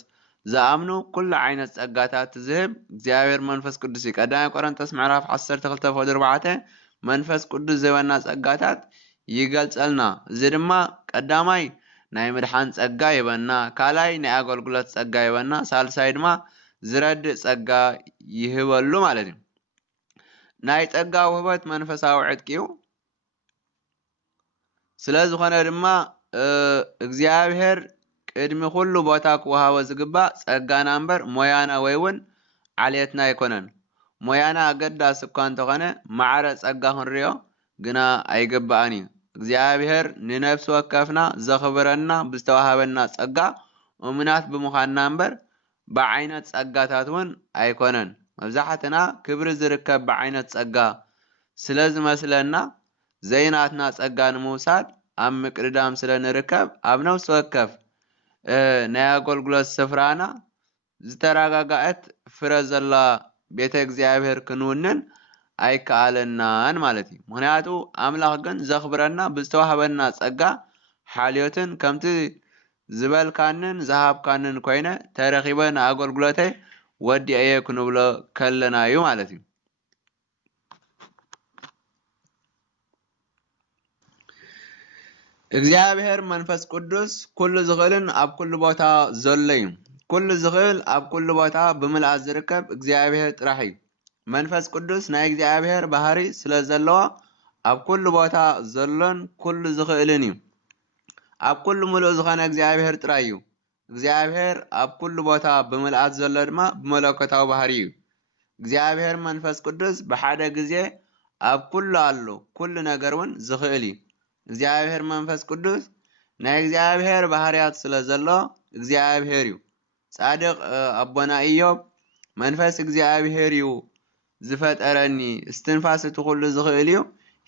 ዝኣምኑ ኩሉ ዓይነት ጸጋታት ዝህብ እግዚአብሔር መንፈስ ቅዱስ እዩ። ቀዳማይ ቆሮንቶስ ምዕራፍ 12 ፍቕዲ 4 መንፈስ ቅዱስ ዝህበና ጸጋታት ይገልጸልና። እዚ ድማ ቀዳማይ ናይ ምድሓን ጸጋ ይበና፣ ካልኣይ ናይ ኣገልግሎት ጸጋ ይበና፣ ሳልሳይ ድማ ዝረድእ ጸጋ ይህበሉ ማለት እዩ። ናይ ጸጋ ውህበት መንፈሳዊ ዕጥቂ እዩ። ስለ ዝኾነ ድማ እግዚአብሔር ቅድሚ ኩሉ ቦታ ክወሃቦ ዝግባእ ጸጋና እምበር ሞያና ወይ እውን ዓልየትና ኣይኮነን። ሞያና ኣገዳሲ እኳ እንተኾነ ማዕረ ጸጋ ክንሪኦ ግና ኣይግባአን እዩ። እግዚኣብሔር ንነፍሲ ወከፍና ዘኽብረና ብዝተዋሃበና ጸጋ እሙናት ብምዃንና እምበር ብዓይነት ጸጋታት እውን ኣይኮነን። መብዛሕትና ክብሪ ዝርከብ ብዓይነት ጸጋ ስለ ዝመስለና ዘይናትና ጸጋ ንምውሳድ ኣብ ምቅድዳም ስለ ንርከብ ኣብ ነፍሲ ወከፍ ናይ ኣገልግሎት ስፍራና ዝተረጋግዐት ፍረ ዘላ ቤተ እግዚኣብሔር ክንውንን ኣይከኣለናን ማለት እዩ። ምክንያቱ ኣምላኽ ግን ዘኽብረና ብዝተዋሃበና ጸጋ ሓልዮትን ከምቲ ዝበልካንን ዝሃብካንን ኮይነ ተረኺበ ንኣገልግሎተይ ወዲአየ ክንብሎ ከለና እዩ ማለት እዩ። እግዚአብሔር መንፈስ ቅዱስ ኩሉ ዝኽእልን ኣብ ኩሉ ቦታ ዘሎ እዩ። ኩሉ ዝኽእል ኣብ ኩሉ ቦታ ብምልኣት ዝርከብ እግዚአብሔር ጥራሕ እዩ። መንፈስ ቅዱስ ናይ እግዚአብሔር ባህሪ ስለ ዘለዎ ኣብ ኩሉ ቦታ ዘሎን ኩሉ ዝኽእልን እዩ። ኣብ ኩሉ ሙሉእ ዝኾነ እግዚአብሔር ጥራሕ እዩ። እግዚአብሔር ኣብ ኩሉ ቦታ ብምልኣት ዘሎ ድማ ብመለኮታዊ ባህሪ እዩ። እግዚአብሔር መንፈስ ቅዱስ ብሓደ ግዜ ኣብ ኩሉ ኣሎ ኩሉ ነገር እውን ዝኽእል እዩ። እግዚአብሔር መንፈስ ቅዱስ ናይ እግዚአብሔር ባህርያት ስለ ዘሎ እግዚአብሔር እዩ። ጻድቕ ኣቦና ኢዮብ መንፈስ እግዚአብሔር እዩ ዝፈጠረኒ እስትንፋስ እቲ ኩሉ ዝኽእል እዩ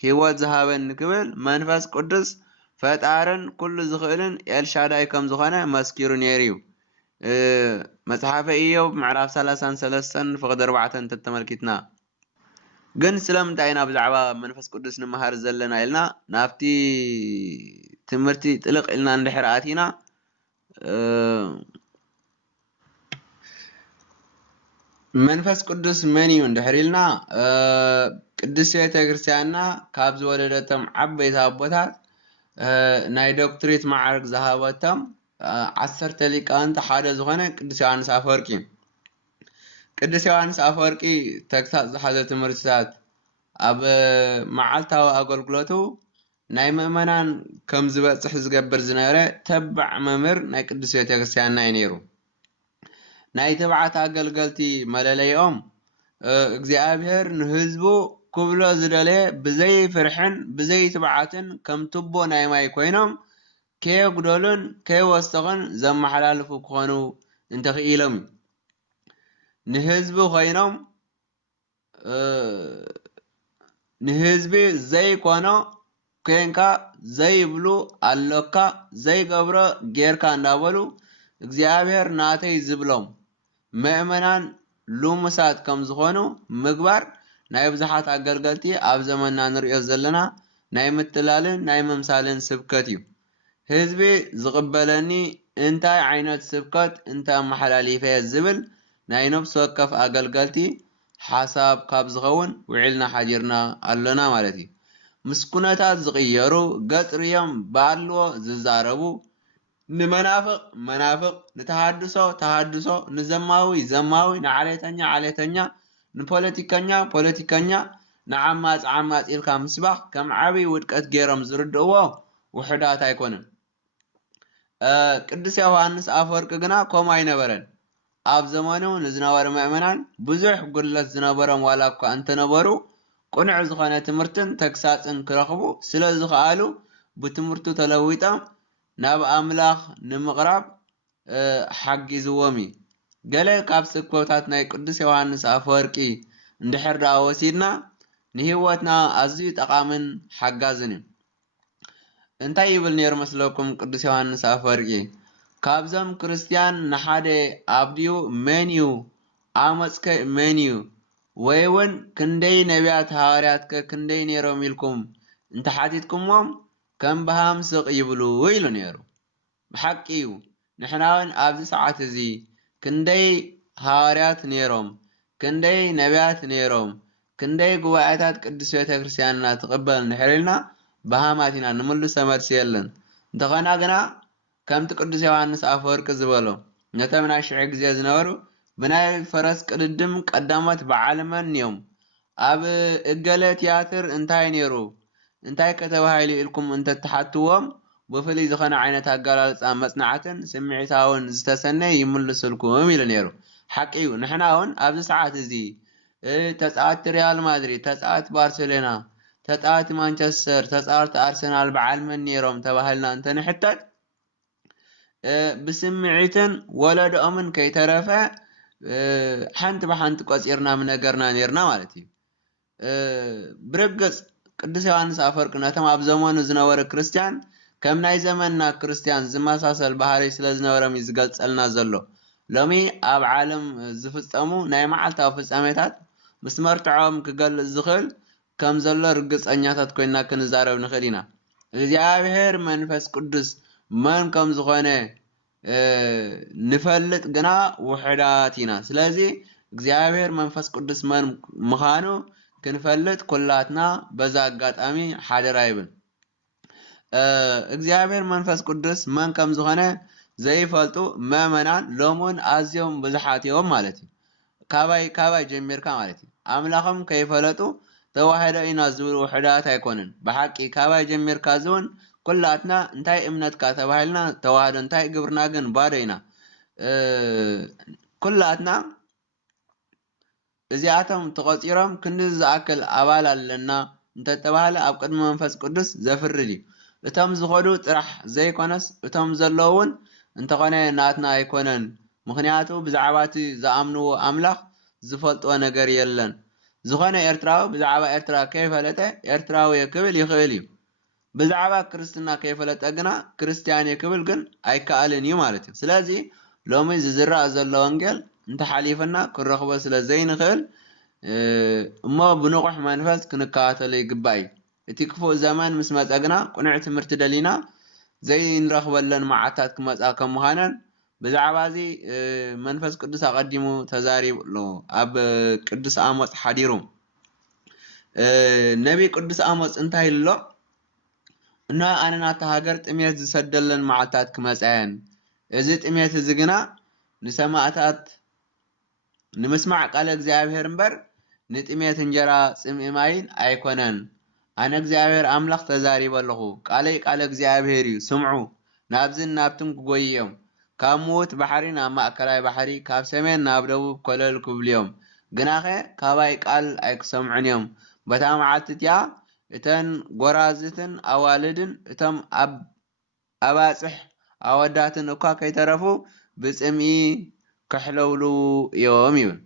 ህይወት ዝሃበኒ ክብል መንፈስ ቅዱስ ፈጣርን ኩሉ ዝኽእልን ኤልሻዳይ ከም ዝኾነ መስኪሩ ነይሩ እዩ። መጽሓፈ ኢዮብ ምዕራፍ 33 ፍቕዲ 4 ተተመልኪትና ግን ስለምንታይ ኢና ብዛዕባ መንፈስ ቅዱስ ንመሃር ዘለና ኢልና ናብቲ ትምህርቲ ጥልቕ ኢልና እንድሕር ኣቲና መንፈስ ቅዱስ መን እዩ እንድሕር ኢልና ቅዱስ ቤተ ክርስቲያንና ካብ ዝወለደቶም ዓበይቲ ኣቦታት ናይ ዶክትሬት ማዕርግ ዝሃበቶም 10 ሊቃውንቲ ሓደ ዝኾነ ቅዱስ ዮሃንስ ኣፈወርቂ እዩ። ቅዱስ ዮሃንስ ኣፈወርቂ ተግሳጽ ዝሓዘ ትምህርትታት ኣብ መዓልታዊ ኣገልግሎቱ ናይ ምእመናን ከም ዝበፅሕ ዝገብር ዝነበረ ተባዕ መምህር ናይ ቅዱስ ቤተ ክርስቲያንና እዩ ነይሩ። ናይ ተባዓት ኣገልገልቲ መለለይኦም እግዚኣብሔር ንህዝቡ ክብሎ ዝደለየ ብዘይ ፍርሕን ብዘይ ትብዓትን ከም ቱቦ ናይ ማይ ኮይኖም ከየጉደሉን ከየወስኹን ዘመሓላልፉ ክኾኑ እንተኽኢሎም እዩ። ንህዝቢ ኮይኖም ንህዝቢ ዘይኮኖ ኮንካ ዘይብሉ ኣሎካ ዘይገብሮ ጌርካ እንዳበሉ እግዚአብሔር ናተይ ዝብሎም ምእመናን ሉሙሳት ከም ዝኾኑ ምግባር ናይ ብዙሓት ኣገልገልቲ ኣብ ዘመንና ንሪኦ ዘለና ናይ ምትላልን ናይ ምምሳልን ስብከት እዩ። ህዝቢ ዝቕበለኒ እንታይ ዓይነት ስብከት እንታይ ኣመሓላሊፈ ዝብል ናይ ነፍሲ ወከፍ ኣገልገልቲ ሓሳብ ካብ ዝኸውን ውዒልና ሓዲርና ኣሎና ማለት እዩ። ምስ ኩነታት ዝቕየሩ ገጽርዮም ባልዎ ዝዛረቡ ንመናፍቕ መናፍቕ ንተሃድሶ ተሃድሶ ንዘማዊ ዘማዊ ንዓሌተኛ ዓሌተኛ ንፖለቲከኛ ፖለቲከኛ ንዓማፅ ዓማፅ ኢልካ ምስባኽ ከም ዓብይ ውድቀት ገይሮም ዝርድእዎ ውሕዳት ኣይኮነን። ቅዱስ ዮሃንስ ኣፈወርቂ ግና ከምኡ ኣይነበረን። ኣብ ዘመኑ ንዝነበሩ ምእመናን ብዙሕ ጉድለት ዝነበሮም ዋላ እኳ እንተነበሩ ቁኑዕ ዝኾነ ትምህርትን ተግሳፅን ክረኽቡ ስለ ዝኽኣሉ ብትምህርቱ ተለዊጦም ናብ ኣምላኽ ንምቕራብ ሓጊዝዎም እዩ። ገለ ካብ ስብከታት ናይ ቅዱስ ዮሃንስ ኣፈወርቂ እንድሕር ዳኣ ወሲድና ንህይወትና ኣዝዩ ጠቓምን ሓጋዝን እዩ። እንታይ ይብል ነይሩ መስለኩም ቅዱስ ዮሃንስ ኣፈወርቂ? ካብዞም ክርስቲያን ንሓደ ኣብድዩ መን እዩ ኣመፅከ መን እዩ ወይ እውን ክንደይ ነቢያት ሃዋርያት ክንደይ ነይሮም ኢልኩም እንተሓቲትኩሞም ከም ብሃም ስቕ ይብሉ ኢሉ ነይሩ። ብሓቂ እዩ። ንሕና እውን ኣብዚ ሰዓት እዚ ክንደይ ሃዋርያት ነይሮም፣ ክንደይ ነቢያት ነይሮም፣ ክንደይ ጉባኤታት ቅዱስ ቤተ ክርስቲያንና ትቕበል እንድሕር ኢልና ብሃማት ኢና ንምልሶ መልሲ የለን። እንተኾና ግና ከምቲ ቅዱስ ዮሃንስ ኣፈወርቂ ዝበሎ ነቶም ናይ ሽዑ ግዜ ዝነበሩ ብናይ ፈረስ ቅድድም ቀዳሞት በዓለመን እዮም። ኣብ እገለ ቲያትር እንታይ ነይሩ እንታይ ከተባሂሉ ኢልኩም እንተተሓትዎም ብፍሉይ ዝኾነ ዓይነት ኣገላልፃ መፅናዕትን ስምዒታውን ዝተሰነየ ይምልስልኩም ኢሉ ነይሩ። ሓቂ እዩ። ንሕና እውን ኣብዚ ሰዓት እዚ ተጻዋት ሪያል ማድሪድ ተጻዋት ባርሴሎና ተጻዋት ማንቸስተር ተጻዋት አርሰናል በዓል መን ነይሮም ተባህልና እንተ ንሕተት ብስምዒትን ወለዶኦምን ከይተረፈ ሓንቲ ብሓንቲ ቆፂርና ምነገርና ነርና ማለት እዩ ብርግጽ ቅዱስ ዮሐንስ አፈወርቅ ነቶም ኣብ ዘመኑ ዝነበረ ክርስቲያን ከም ናይ ዘመንና ክርስቲያን ዝመሳሰል ባህሪ ስለ ዝነበሮም ዝገልጸልና ዘሎ ሎሚ ኣብ ዓለም ዝፍጸሙ ናይ መዓልታዊ ፍጻሜታት ምስ መርትዖም ክገልጽ ዝኽእል ከም ዘሎ ርግጸኛታት ኮይና ክንዛረብ ንኽእል ኢና እግዚአብሔር መንፈስ ቅዱስ መን ከም ዝኾነ ንፈልጥ ግና ውሕዳት ኢና ስለዚ እግዚአብሔር መንፈስ ቅዱስ መን ምዃኑ ክንፈልጥ ኩላትና በዛ አጋጣሚ ሓደራ ይብል እግዚአብሔር መንፈስ ቅዱስ መን ከም ዝኾነ ዘይፈልጡ መመናን ሎሙን ኣዝዮም ብዙሓት እዮም ማለት እዩ ካባይ ጀሚርካ ማለት እዩ ኣምላኾም ከይፈለጡ ተዋህዶ ኢና ዝብሉ ውሕዳት ኣይኮንን ብሓቂ ካባይ ጀሚርካ ዝውን ኩላትና እንታይ እምነትካ ተባሂልና ተዋህዶ እንታይ ግብርና ግን ባዶ ኢና ኩላትና እዚኣቶም ተቆፂሮም ክንዲ ዝኣክል ኣባል ኣለና እንተተባሃለ ኣብ ቅድሚ መንፈስ ቅዱስ ዘፍርድ እዩ እቶም ዝኸዱ ጥራሕ ዘይኮነስ እቶም ዘለውን እንተኾነ ናትና ኣይኮነን ምክንያቱ ብዛዕባ እቲ ዝኣምንዎ ኣምላኽ ዝፈልጥዎ ነገር የለን ዝኾነ ኤርትራዊ ብዛዕባ ኤርትራ ከይፈለጠ ኤርትራዊ ክብል ይኽእል እዩ ብዛዕባ ክርስትና ከይፈለጠ ግና ክርስቲያን ክብል ግን ኣይከኣልን እዩ ማለት እዩ ስለዚ ሎሚ ዝዝራእ ዘሎ ወንጌል እንተሓሊፈና ክንረኽቦ ስለ ዘይንኽእል እሞ ብንቑሕ መንፈስ ክንከታተሎ ይግባእ እዩ እቲ ክፉእ ዘመን ምስ መፀ ግና ቁኑዕ ትምህርቲ ደሊና ዘይንረኽበለን መዓልታት ክመፃ ከም ምዃነን ብዛዕባ እዚ መንፈስ ቅዱስ ኣቐዲሙ ተዛሪብሉ ኣብ ቅዱስ ኣሞፅ ሓዲሩ ነቢ ቅዱስ ኣሞፅ እንታይ ኢሉ እና ኣነ ናታ ሃገር ጥሜት ዝሰደለን መዓልታት ክመፀአን እዚ ጥሜት እዚ ግና ንሰማዕታት ንምስማዕ ቃለ እግዚአብሔር እምበር ንጥሜት እንጀራ ጽምኢ ማይን ኣይኮነን ኣነ እግዚአብሔር ኣምላኽ ተዛሪበ ኣለኹ ቃለይ ቃለ እግዚአብሔር እዩ ስምዑ ናብዝን ናብትን ክጎዩ እዮም ካብ ምዉት ባሕሪ ናብ ማእከላይ ባሕሪ ካብ ሰሜን ናብ ደቡብ ኮለል ክብሉ እዮም ግናኸ ካባይ ቃል ኣይክሰምዑን እዮም በታ መዓልቲ እቲኣ እተን ጎራዝትን ኣዋልድን እቶም ኣባፅሕ ኣወዳትን እኳ ከይተረፉ ብጽምኢ ክሕለውሉ እዮም ይብል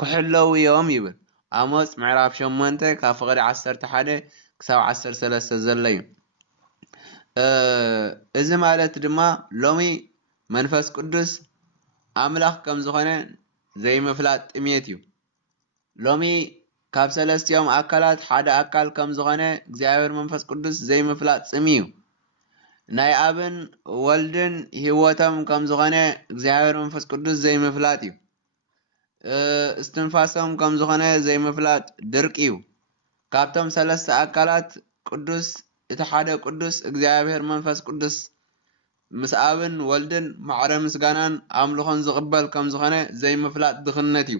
ክሕለው እዮም ይብል ኣሞፅ ምዕራፍ 8 ካብ ፍቕዲ 11 ክሳብ 13 ዘሎ እዩ እዚ ማለት ድማ ሎሚ መንፈስ ቅዱስ ኣምላኽ ከም ዝኾነ ዘይምፍላጥ ጥሜት እዩ ሎሚ ካብ ሰለስቲኦም ኣካላት ሓደ ኣካል ከም ዝኾነ እግዚአብሔር መንፈስ ቅዱስ ዘይምፍላጥ ጽምኢ እዩ ናይ ኣብን ወልድን ህይወቶም ከም ዝኾነ እግዚአብሔር መንፈስ ቅዱስ ዘይምፍላጥ እዩ እስትንፋሶም ከም ዝኾነ ዘይምፍላጥ ድርቂ እዩ ካብቶም ሰለስተ ኣካላት ቅዱስ እቲ ሓደ ቅዱስ እግዚአብሔር መንፈስ ቅዱስ ምስ ኣብን ወልድን ማዕረ ምስጋናን ኣምልኾን ዝቕበል ከም ዝኾነ ዘይምፍላጥ ድኽነት እዩ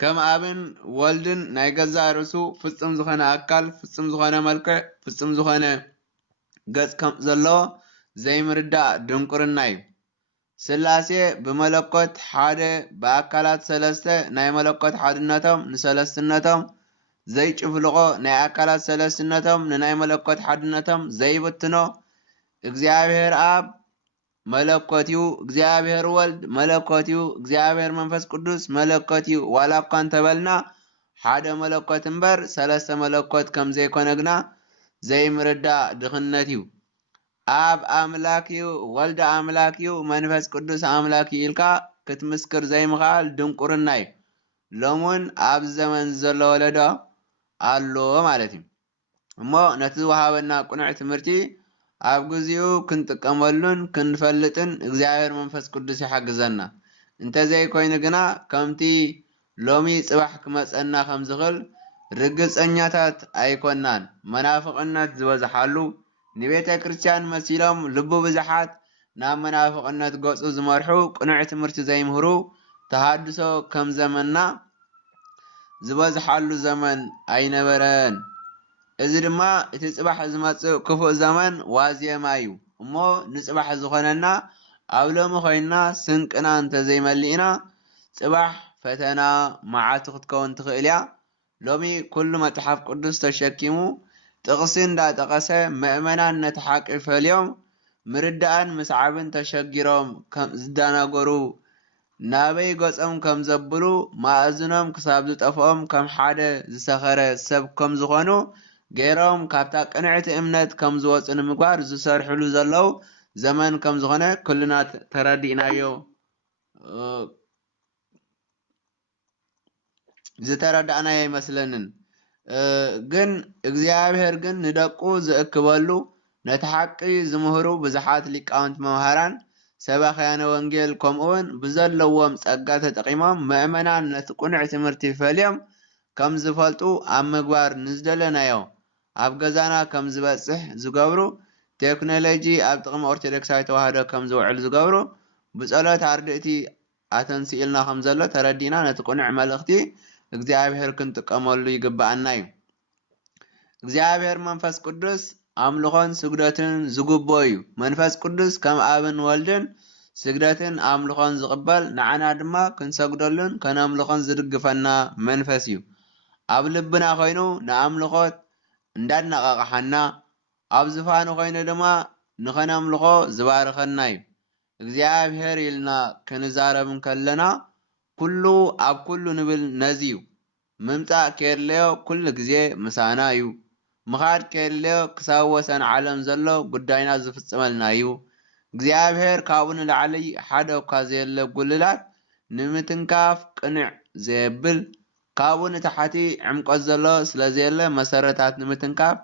ከም ኣብን ወልድን ናይ ገዛ ርእሱ ፍጹም ዝኾነ ኣካል ፍጹም ዝኾነ መልክዕ ፍጹም ዝኾነ ገጽ ከም ዘለዎ ዘይምርዳእ ድንቁርና እዩ ስላሴ ብመለኮት ሓደ በኣካላት ሰለስተ ናይ መለኮት ሓድነቶም ንሰለስትነቶም ዘይጭፍልቆ ናይ ኣካላት ሰለስትነቶም ንናይ መለኮት ሓድነቶም ዘይብትኖ እግዚአብሔር ኣብ መለኮት እዩ እግዚአብሔር ወልድ መለኮት እዩ እግዚአብሔር መንፈስ ቅዱስ መለኮት እዩ ዋላ እኳ እንተበልና ሓደ መለኮት እምበር ሰለስተ መለኮት ከም ዘይኮነ ግና ዘይምርዳእ ድኽነት እዩ ኣብ ኣምላክ እዩ ወልደ ኣምላክ እዩ መንፈስ ቅዱስ ኣምላክ እዩ ኢልካ ክትምስክር ዘይምኽኣል ድንቁርና እዩ ሎሙን ኣብ ዘመን ዘሎ ወለዶ ኣሎ ማለት እዩ እሞ ነቲ ዝወሃበና ቁኑዕ ትምህርቲ ኣብ ግዚኡ ክንጥቀመሉን ክንፈልጥን እግዚአብሔር መንፈስ ቅዱስ ይሓግዘና እንተዘይኮይኑ ግና ከምቲ ሎሚ ጽባሕ ክመፀና ከም ዝኽእል ርግፀኛታት ኣይኮናን መናፍቕነት ዝበዝሓሉ ንቤተ ክርስቲያን መሲሎም ልቡ ብዙሓት ናብ መናፍቕነት ገጹ ዝመርሑ ቁኑዕ ትምህርቲ ዘይምህሩ ተሃድሶ ከም ዘመንና ዝበዝሓሉ ዘመን ኣይነበረን እዚ ድማ እቲ ጽባሕ ዝመጽእ ክፉእ ዘመን ዋዜማ እዩ እሞ ንጽባሕ ዝኾነና ኣብ ሎሚ ኮይንና ስንቅና እንተዘይመሊእና ጽባሕ ፈተና መዓልቲ ክትከውን ትኽእል እያ ሎሚ ኩሉ መጽሓፍ ቅዱስ ተሸኪሙ ጥቕሲ እንዳጠቐሰ ምእመናን ነቲ ሓቂ ፈልዮም ምርዳእን ምስዓብን ተሸጊሮም ዝደናገሩ ናበይ ገጾም ከም ዘብሉ ማእዝኖም ክሳብ ዝጠፍኦም ከም ሓደ ዝሰኸረ ሰብ ከም ዝኾኑ ገይሮም ካብታ ቅንዕቲ እምነት ከም ዝወፁ ንምግባር ዝሰርሕሉ ዘለው ዘመን ከም ዝኾነ ኩልና ተረዲእናዮ ዝተረዳእናዮ ይመስለንን ግን እግዚአብሔር ግን ንደቁ ዝእክበሉ ነቲ ሓቂ ዝምህሩ ብዙሓት ሊቃውንቲ መምሃራን ሰባኽያነ ወንጌል ከምኡውን ብዘለዎም ጸጋ ተጠቂሞም ምእመናን ነቲ ቁኑዕ ትምህርቲ ፈልዮም ከም ዝፈልጡ ኣብ ምግባር ንዝደለናዮ ኣብ ገዛና ከም ዝበጽሕ ዝገብሩ ቴክኖሎጂ ኣብ ጥቕሚ ኦርቶዶክሳዊ ተዋህዶ ከም ዝውዕል ዝገብሩ ብጸሎት ኣርድእቲ ኣተንሲኢልና ከም ዘሎ ተረዲና ነቲ ቁኑዕ መልእኽቲ እግዚአብሔር ክንጥቀመሉ ይግባአና እዩ። እግዚአብሔር መንፈስ ቅዱስ ኣምልኾን ስግደትን ዝግቦ እዩ። መንፈስ ቅዱስ ከም ኣብን ወልድን ስግደትን ኣምልኾን ዝቕበል ንዓና ድማ ክንሰግደሉን ከነምልኾን ዝድግፈና መንፈስ እዩ። ኣብ ልብና ኮይኑ ንኣምልኾት እንዳነቃቕሓና ኣብ ዝፋኑ ኮይኑ ድማ ንኸነምልኾ ዝባርኸና እዩ። እግዚአብሔር ኢልና ክንዛረብ ከለና ኩሉ ኣብ ኩሉ ንብል ነዚ እዩ። ምምጻእ ከየድለዮ ኩሉ ግዜ ምሳና እዩ። ምኻድ ከየድለዮ ክሳብ ወሰን ዓለም ዘሎ ጉዳይና ዝፍጽመልና እዩ። እግዚአብሔር ካብኡ ንላዕሊ ሓደ እኳ ዘየለ ጉልላት ንምትንካፍ ቅንዕ ዘየብል ካብኡ ንታሕቲ ዕምቆት ዘሎ ስለዘየለ መሰረታት ንምትንካፍ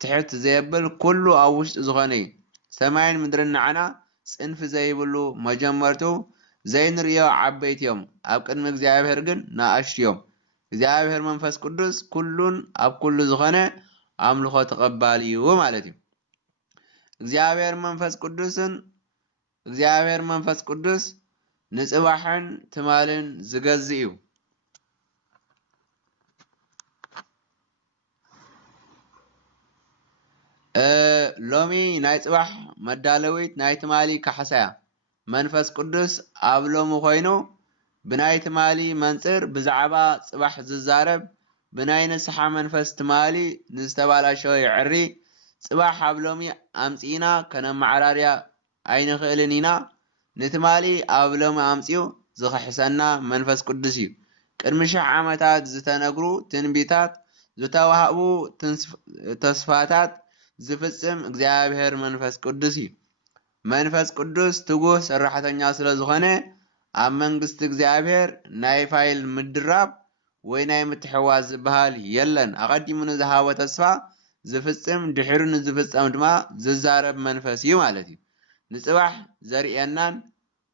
ትሕት ዘየብል ኩሉ ኣብ ውሽጢ ዝኾነ እዩ። ሰማይን ምድርን ንዓና ጽንፊ ዘይብሉ መጀመርቱ ዘይንርእዮ ዓበይቲ እዮም። ኣብ ቅድሚ እግዚአብሔር ግን ንኣሽቱ እዮም። እግዚአብሔር መንፈስ ቅዱስ ኩሉን ኣብ ኩሉ ዝኾነ ኣምልኾ ተቐባሊ እዩ ማለት እዩ። እግዚአብሔር መንፈስ ቅዱስ ንጽባሕን ትማልን ዝገዝእ እዩ። ሎሚ ናይ ጽባሕ መዳለዊት ናይ ትማሊ ካሕሳያ መንፈስ ቅዱስ ኣብ ሎሚ ኮይኑ ብናይ ትማሊ መንጽር ብዛዕባ ጽባሕ ዝዛረብ ብናይ ንስሓ መንፈስ ትማሊ ንዝተባላሸወ ይዕሪ ጽባሕ ኣብ ሎሚ ኣምጺና ከነመዓራርያ ኣይንኽእልን ኢና ንትማሊ ኣብ ሎሚ ኣምጺኡ ዝኽሕሰና መንፈስ ቅዱስ እዩ። ቅድሚ 1000 ዓመታት ዝተነግሩ ትንቢታት ዝተዋህቡ ተስፋታት ዝፍጽም እግዚአብሔር መንፈስ ቅዱስ እዩ። መንፈስ ቅዱስ ትጉህ ሰራሕተኛ ስለ ዝኾነ ኣብ መንግስቲ እግዚአብሔር ናይ ፋይል ምድራብ ወይ ናይ ምትሕዋዝ ዝበሃል የለን። ኣቐዲሙ ንዝሃቦ ተስፋ ዝፍጽም ድሕሪ ንዝፍጸም ድማ ዝዛረብ መንፈስ እዩ ማለት እዩ። ንጽባሕ ዘርእየናን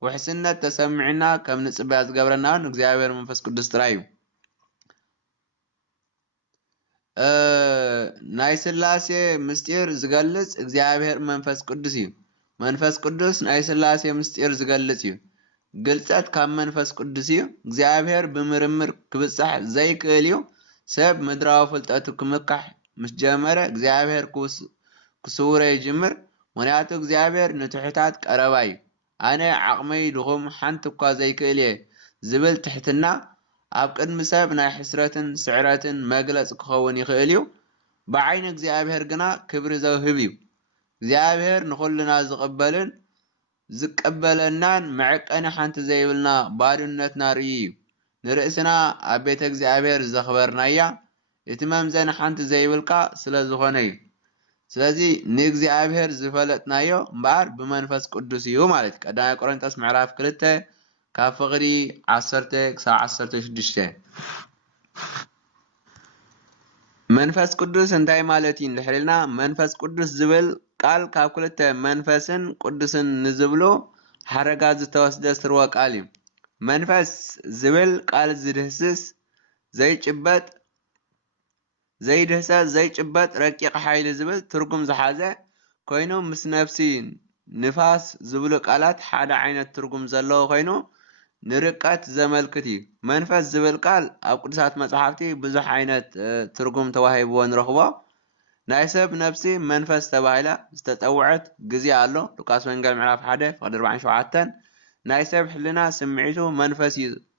ውሕስነት ተሰሚዕና ከም ንጽበያ ዝገብረናን እግዚአብሔር መንፈስ ቅዱስ ጥራይ እዩ። ናይ ስላሴ ምስጢር ዝገልጽ እግዚአብሔር መንፈስ ቅዱስ እዩ። መንፈስ ቅዱስ ናይ ስላሴ ምስጢር ዝገልጽ እዩ። ግልጸት ካብ መንፈስ ቅዱስ እዩ። እግዚአብሔር ብምርምር ክብጻሕ ዘይክእል እዩ። ሰብ ምድራዊ ፍልጠቱ ክምካሕ ምስ ጀመረ እግዚአብሔር ክስውረ ይጅምር። ምክንያቱ እግዚአብሔር ንትሑታት ቀረባ እዩ። ኣነ ዓቕመይ ድኹም ሓንቲ እኳ ዘይክእል እየ ዝብል ትሕትና ኣብ ቅድሚ ሰብ ናይ ሕስረትን ስዕረትን መግለጽ ክኸውን ይኽእል እዩ። ብዓይኒ እግዚአብሔር ግና ክብሪ ዘውህብ እዩ። እግዚአብሔር ንኹልና ዝቕበልን ዝቀበለናን መዕቀኒ ሓንቲ ዘይብልና ባድነትና ርኢ እዩ። ንርእስና ኣብ ቤተ እግዚአብሔር ዘኽበርናያ እቲ መምዘኒ ሓንቲ ዘይብልካ ስለ ዝኾነ እዩ። ስለዚ ንእግዚአብሔር ዝፈለጥናዮ እምበኣር ብመንፈስ ቅዱስ እዩ ማለት እዩ። ቀዳማይ ቆሮንጦስ ምዕራፍ 2 ካብ ፍቕዲ 10 ክሳብ 16 መንፈስ ቅዱስ እንታይ ማለት እዩ እንድሕር ኢልና መንፈስ ቅዱስ ዝብል ቃል ካብ ክልተ መንፈስን ቅዱስን ንዝብሉ ሓረጋት ዝተወስደ ስርወ ቃል እዩ። መንፈስ ዝብል ቃል ዝድህስስ ዘይጭበጥ ረቂቕ ሓይሊ ዝብል ትርጉም ዝሓዘ ኮይኑ ምስ ነፍሲ ንፋስ ዝብሉ ቃላት ሓደ ዓይነት ትርጉም ዘለዎ ኮይኑ ንርቀት ዘመልክት እዩ። መንፈስ ዝብል ቃል ኣብ ቅዱሳት መጽሓፍቲ ብዙሕ ዓይነት ትርጉም ተዋሂብዎ ንረኽቦ። ናይ ሰብ ነፍሲ መንፈስ ተባሂላ ዝተፀውዐት ግዜ ኣሎ። ሉቃስ ወንጌል ምዕራፍ 1 ፍቅዲ 47 ናይ ሰብ ሕልና ስምዒቱ መንፈስ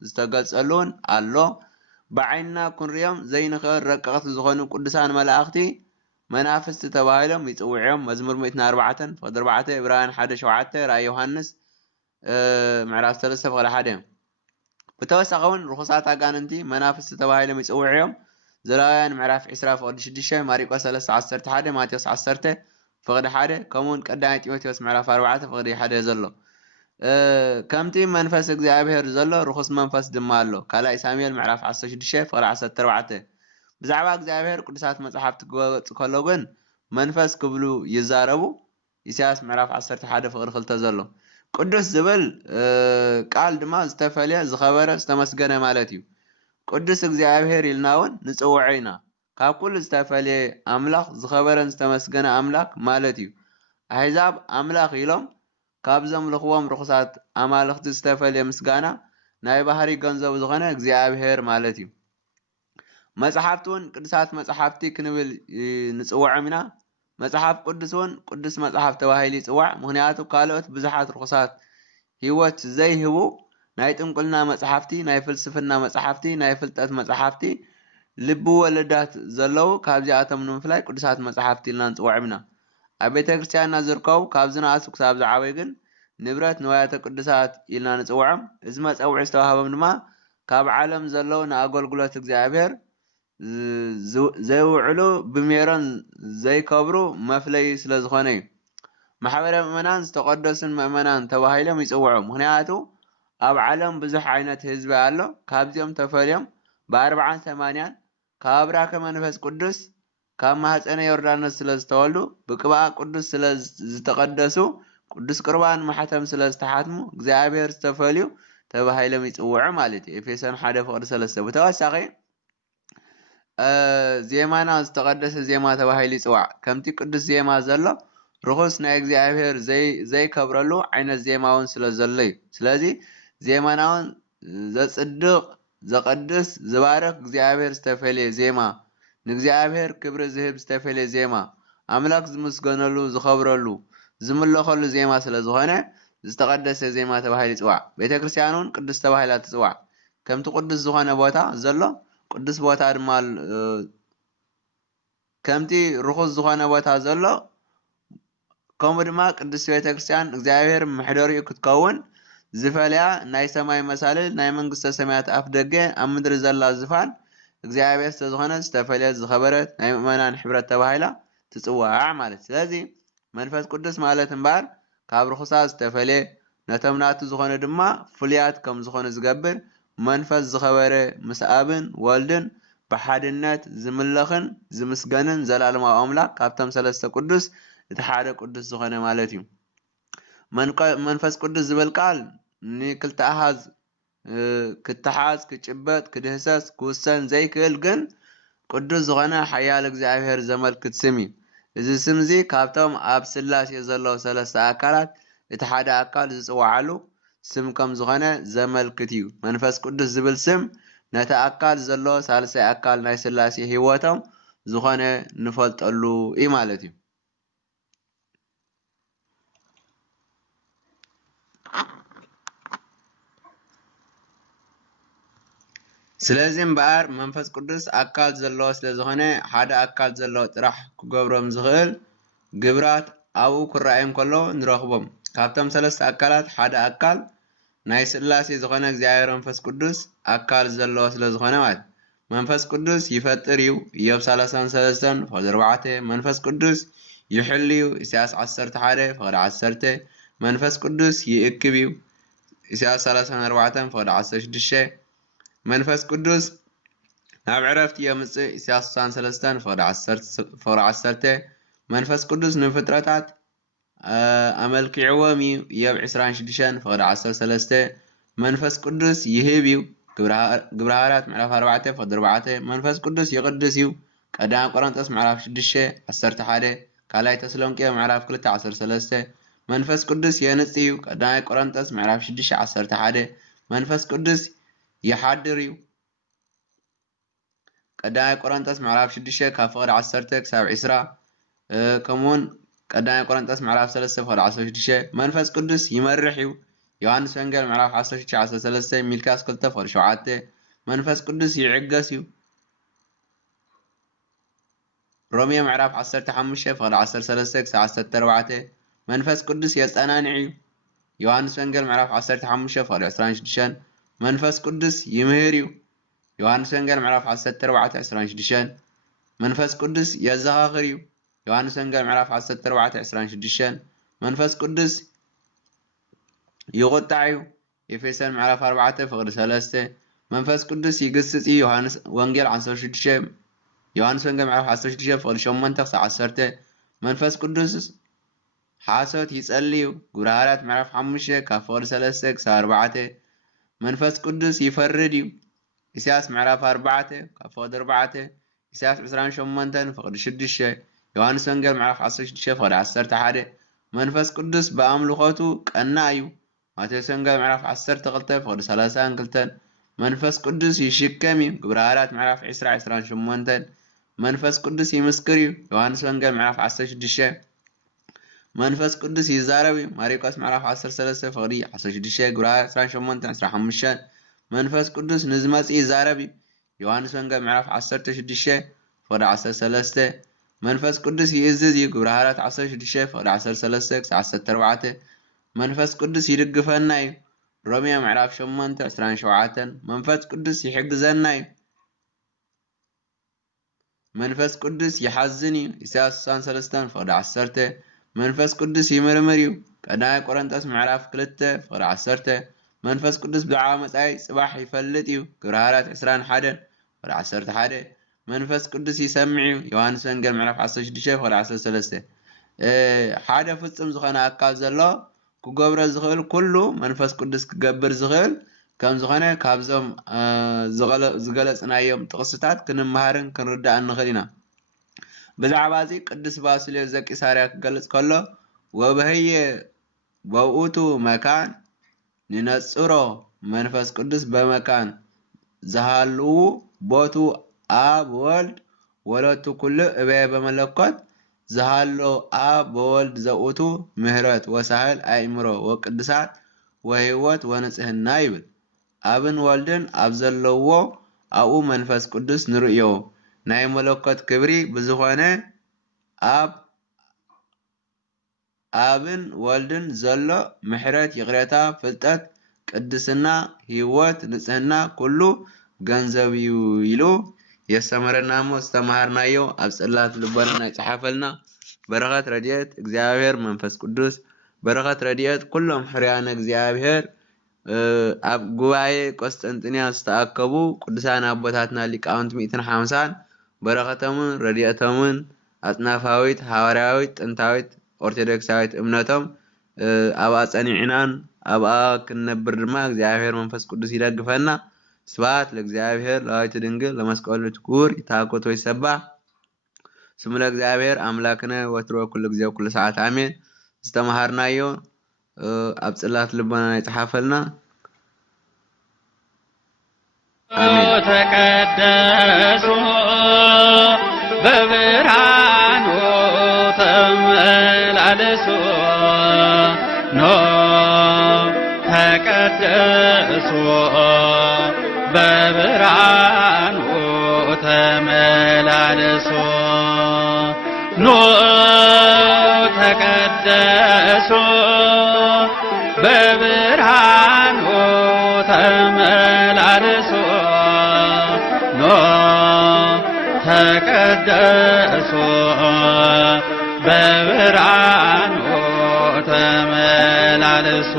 ዝተገልጸሉን ኣሎ بعيننا كنريم زين خير رققت زخون قدسان ملائكتي منافست تباهلهم يصوعهم مزمور 104 فقد 4 ابراهيم 1:7 راي يوحنس معراف 3 فقد 1 بتوسقون رخصات اغاننتي منافست تباهلهم يصوعهم زلايان معراف 10 فقد 6 ماريقوس 3:11 ماتيوس 10 فقد 1 كمون قدامي تيموثيوس معراف 4 فقد 1 زلو كمتي منفس እግዚአብሔር ዘሎ ርኹስ መንፈስ ድማ ኣሎ ካልኣይ ሳሙኤል ምዕራፍ 16 ፍቅሪ 14 ብዛዕባ እግዚአብሔር ቅዱሳት መጽሓፍቲ ክገጽ ከሎ ግን መንፈስ ክብሉ ይዛረቡ ኢሳያስ ምዕራፍ 11 ፍቅሪ 2 ዘሎ ቅዱስ ዝብል ቃል ድማ ዝተፈልየ ዝኸበረ ዝተመስገነ ማለት እዩ ቅዱስ እግዚአብሔር ኢልናውን ንጽውዕ ኢና ካብ ኩሉ ዝተፈልየ ኣምላኽ ዝኸበረን ዝተመስገነ ኣምላኽ ማለት እዩ ኣሕዛብ ኣምላኽ ኢሎም ካብዞም ልኽዎም ርኹሳት ኣማልኽቲ ዝተፈልየ ምስጋና ናይ ባህሪ ገንዘቡ ዝኾነ እግዚአብሔር ማለት እዩ መጽሓፍቲ እውን ቅዱሳት መጽሓፍቲ ክንብል ንጽውዖም ኢና መጽሓፍ ቅዱስ እውን ቅዱስ መጽሓፍ ተባሂሉ ይጽዋዕ ምክንያቱ ካልኦት ብዙሓት ርኹሳት ህይወት ዘይህቡ ናይ ጥንቁልና መጽሓፍቲ ናይ ፍልስፍና መጽሓፍቲ ናይ ፍልጠት መጽሓፍቲ ልቢ ወለዳት ዘለዉ ካብዚኣቶም ንምፍላይ ቅዱሳት መጽሓፍቲ ኢልና ንጽውዖም ኢና ኣብ ቤተ ክርስቲያንና ዝርከቡ ካብ ዝነኣሱ ክሳብ ዝዓበዩ ግን ንብረት ንዋያተ ቅዱሳት ኢልና ንጽውዖም እዚ መጸውዒ ዝተዋህቦም ድማ ካብ ዓለም ዘለዉ ንኣገልግሎት እግዚአብሔር ዘይውዕሉ ብሜሮን ዘይከብሩ መፍለይ ስለ ዝኾነ እዩ ማሕበረ ምእመናን ዝተቐደሱን ምእመናን ተባሂሎም ይጽውዑ ምክንያቱ ኣብ ዓለም ብዙሕ ዓይነት ህዝቢ ኣሎ ካብዚኦም ተፈልዮም ብ40-80 ካብ ብራከ መንፈስ ቅዱስ ካብ ማህፀነ ዮርዳኖስ ስለ ዝተወልዱ ብቅብአ ቅዱስ ስለ ዝተቐደሱ ቅዱስ ቁርባን ማሕተም ስለ ዝተሓትሙ እግዚአብሔር ዝተፈልዩ ተባሂሎም ይጽውዑ ማለት እዩ ኤፌሶን 1:3 ብተወሳኺ ዜማና ዝተቐደሰ ዜማ ተባሂሉ ይጽዋዕ ከምቲ ቅዱስ ዜማ ዘሎ ርኹስ ናይ እግዚአብሔር ዘይከብረሉ ዓይነት ዜማ እውን ስለ ዘሎ እዩ ስለዚ ዜማናውን ዘጽድቕ ዘቐድስ ዝባርኽ እግዚአብሔር ዝተፈልየ ዜማ ንእግዚአብሔር ክብሪ ዝህብ ዝተፈልየ ዜማ ኣምላኽ ዝምስገነሉ ዝኸብረሉ ዝምለኸሉ ዜማ ስለ ዝኾነ ዝተቐደሰ ዜማ ተባሂሉ ይጽዋዕ ቤተ ክርስቲያን እውን ቅዱስ ተባሂላ ትጽዋዕ ከምቲ ቅዱስ ዝኾነ ቦታ ዘሎ ቅዱስ ቦታ ድማ ከምቲ ርኹስ ዝኾነ ቦታ ዘሎ ከምኡ ድማ ቅዱስ ቤተ ክርስቲያን እግዚአብሔር ምሕደሪኡ ክትከውን ዝፈልያ ናይ ሰማይ መሳልል ናይ መንግስተ ሰማያት ኣፍ ደገ ኣብ ምድሪ ዘላ ዝፋን እግዚአብሔር ዝተዝኾነ ዝተፈልየ ዝኸበረት ናይ ምእመናን ሕብረት ተባሂላ ትጽዋዕ ማለት ስለዚ መንፈስ ቅዱስ ማለት እምበር ካብ ርኹሳት ዝተፈልየ ነቶም ናቱ ዝኾነ ድማ ፍሉያት ከም ዝኾነ ዝገብር መንፈስ ዝኸበረ ምስ ኣብን ወልድን ብሓድነት ዝምለኽን ዝምስገንን ዘላለማዊ ኣምላኽ ካብቶም ሰለስተ ቅዱስ እቲ ሓደ ቅዱስ ዝኾነ ማለት እዩ መንፈስ ቅዱስ ዝብል ቃል ንክልተ ኣሃዝ ክትሓዝ ክጭበጥ ክድህሰስ ክውሰን ዘይክእል ግን ቅዱስ ዝኾነ ሓያል እግዚአብሔር ዘመልክት ስም እዩ እዚ ስም እዚ ካብቶም ኣብ ስላሴ ዘለዉ ሰለስተ ኣካላት እቲ ሓደ ኣካል ዝጽዋዓሉ ስም ከም ዝኾነ ዘመልክት እዩ መንፈስ ቅዱስ ዝብል ስም ነቲ ኣካል ዘለዎ ሳልሳይ ኣካል ናይ ስላሴ ህይወቶም ዝኾነ ንፈልጠሉ እዩ ማለት እዩ ስለዚ እምበኣር መንፈስ ቅዱስ ኣካል ዘለዎ ስለ ዝኾነ ሓደ ኣካል ዘለዎ ጥራሕ ክገብሮም ዝኽእል ግብራት ኣብኡ ክረኣዮም ከሎ ንረኽቦም ካብቶም ሰለስተ ኣካላት ሓደ ኣካል ናይ ስላሴ ዝኾነ እግዚአብሔር መንፈስ ቅዱስ ኣካል ዘለዎ ስለ ዝኾነ ማለት መንፈስ ቅዱስ ይፈጥር እዩ ኢዮብ 33 ፍቅዲ 4 መንፈስ ቅዱስ ይሕል እዩ ኢሳያስ 11 ፍቅዲ 10 መንፈስ ቅዱስ ይእክብ እዩ ኢሳያስ 34 ፍቅዲ 16 መንፈስ ቅዱስ ናብ ዕረፍቲ የምጽእ ኢሳያስ 63 ፍቅዲ 10 መንፈስ ቅዱስ ንፍጥረታት ኣመልኪዕዎም እዩ ኢዮብ 26 ፍቅዲ 13 መንፈስ ቅዱስ ይህብ እዩ ግብረ ሃዋርያት ምዕራፍ 4 ፍቅዲ 4 መንፈስ ቅዱስ ይቅድስ እዩ ቀዳማይ ቆሮንጦስ ምዕራፍ 6 11 ካልኣይ ተሰሎንቄ ምዕራፍ 2 13 መንፈስ ቅዱስ የንጽ እዩ ቀዳማይ ቆሮንጦስ ምዕራፍ 6 11 መንፈስ ቅዱስ يحضر እዩ ቀዳማይ ቆሮንጦስ ምዕራፍ 6 ካብ ፍቅዲ 10 ክሳብ 20 ከምኡውን ቀዳማይ ቆሮንጦስ ምዕራፍ 3 ፍቅዲ 16 መንፈስ ቅዱስ ይመርሕ እዩ ዮሐንስ ወንጌል ምዕራፍ 16:13 ሚልክያስ 2:7 መንፈስ ቅዱስ ይዕገስ እዩ ሮሜ ምዕራፍ 15:13-14 መንፈስ ቅዱስ የጸናንዕ እዩ ዮሐንስ ወንጌል ምዕራፍ 15:26 መንፈስ ቅዱስ ይምህር እዩ ዮሐንስ ወንጌል ምዕራፍ 14:26 መንፈስ ቅዱስ የዘኻኽር እዩ ዮሐንስ ወንጌል ምዕራፍ 14:26 መንፈስ ቅዱስ ይቁጣዕ እዩ ኤፌሶን ምዕራፍ 4:3 መንፈስ ቅዱስ ይግስጽ እዩ ዮሐንስ ወንጌል 16 ዮሐንስ ወንጌል ምዕራፍ 16:8-10 መንፈስ ቅዱስ ሓሶት ይጸልዩ ግብረ ሐዋርያት ምዕራፍ 5:3-4 መንፈስ ቅዱስ ይፈርድ እዩ ኢሳያስ ምዕራፍ 4:4 ኢሳያስ 28:6 ዮሐንስ ወንጌል ምዕራፍ 16:11 መንፈስ ቅዱስ በአምልኾቱ ቀና እዩ ማቴዎስ ወንጌል ምዕራፍ 12:32 መንፈስ ቅዱስ ይሽከም እዩ ግብረ ሐዋርያት ምዕራፍ 20:28 መንፈስ ቅዱስ ይምስክር እዩ ዮሐንስ ወንጌል ምዕራፍ 16 መንፈስ ቅዱስ ይዛረብ እዩ ማርቆስ ምዕራፍ 13:16 ግብረ ሐዋርያት 28:15 መንፈስ ቅዱስ ንዝመጽእ ይዛረብ እዩ ዮሐንስ ወንጌል ምዕራፍ 16:13 መንፈስ ቅዱስ ይእዝዝ እዩ ግብረ ሐዋርያት 16:13-14 መንፈስ ቅዱስ ይድግፈና እዩ ሮሜ ምዕራፍ 8:27 መንፈስ ቅዱስ ይሕግዘና እዩ መንፈስ ቅዱስ ይሓዝን እዩ ኢሳያስ 63:10 መንፈስ ቅዱስ ይምርምር እዩ ቀዳማይ ቆሮንቶስ ምዕራፍ 2:10 መንፈስ ቅዱስ ብዛዕባ መጻኢ ጽባሕ ይፈልጥ እዩ ግብረ ሐዋርያት 21:11 መንፈስ ቅዱስ ይሰምዕ እዩ ዮሐንስ ወንጌል ምዕራፍ 16:13 ሓደ ፍጹም ዝኾነ ኣካል ዘሎ ክገብሮ ዝኽእል ኩሉ መንፈስ ቅዱስ ክገብር ዝኽእል ከም ዝኾነ ካብዞም ዝገለጽናዮም ጥቕስታት ክንመሃርን ክንርዳእን ንኽእል ኢና ብዛዕባ እዚ ቅዱስ ባስልዮስ ዘቂሳርያ ክገልጽ ከሎ ወበህየ በውእቱ መካን ንነጽሮ መንፈስ ቅዱስ በመካን ዝሃልዉ ቦቱ አብ ወልድ ወለቱ ኩሉ እበየ በመለኮት ዝሃሎ አብ በወልድ ዘውእቱ ምህረት ወሳህል አእምሮ ወቅድሳት ወህይወት ወንጽህና ይብል አብን ወልድን ኣብ ዘለዎ ኣብኡ መንፈስ ቅዱስ ንርእዮ ናይ መለኮት ክብሪ ብዝኾነ አብን ወልድን ዘሎ ምሕረት ይቕረታ ፍልጠት ቅድስና ህይወት ንጽህና ኩሉ ገንዘብ እዩ ኢሉ የስተምረና ሞ ዝተማሃርናዮ ኣብ ጽላት ልቦና ይጽሓፈልና በረኸት ረድኤት እግዚአብሔር መንፈስ ቅዱስ በረኸት ረድኤት ኩሎም ሕርያነ እግዚአብሔር ኣብ ጉባኤ ቆስጠንጥንያ ዝተኣከቡ ቅዱሳን ኣቦታትና ሊቃውንቲ 150 በረኸቶምን ረድኤቶምን ኣጽናፋዊት ሃዋርያዊት ጥንታዊት ኦርቶዶክሳዊት እምነቶም ኣብ ኣጸኒዕናን ኣብኣ ክንነብር ድማ እግዚአብሔር መንፈስ ቅዱስ ይደግፈና ስብሐት ለእግዚአብሔር ለወላዲቱ ድንግል ለመስቀሉ ክቡር ይታኮቶ ይሰባህ ስሙ ለእግዚአብሔር አምላክነ ወትሮ ኩሉ ጊዜ ኩሉ ሰዓት አሜን ዝተማሃርናዮ ኣብ ጽላት ልቦና ይጽሓፈልና አሜን ተቀደሱ በብርሃኑ ተመላለሱ ኖ ተቀደሱ በብርሃኑ ተመላለሱ ኖ ተቀደሱ በብርሃኑ ተመላለሱ ኖ ተቀደሱ በብርሃኑ ተመላለሱ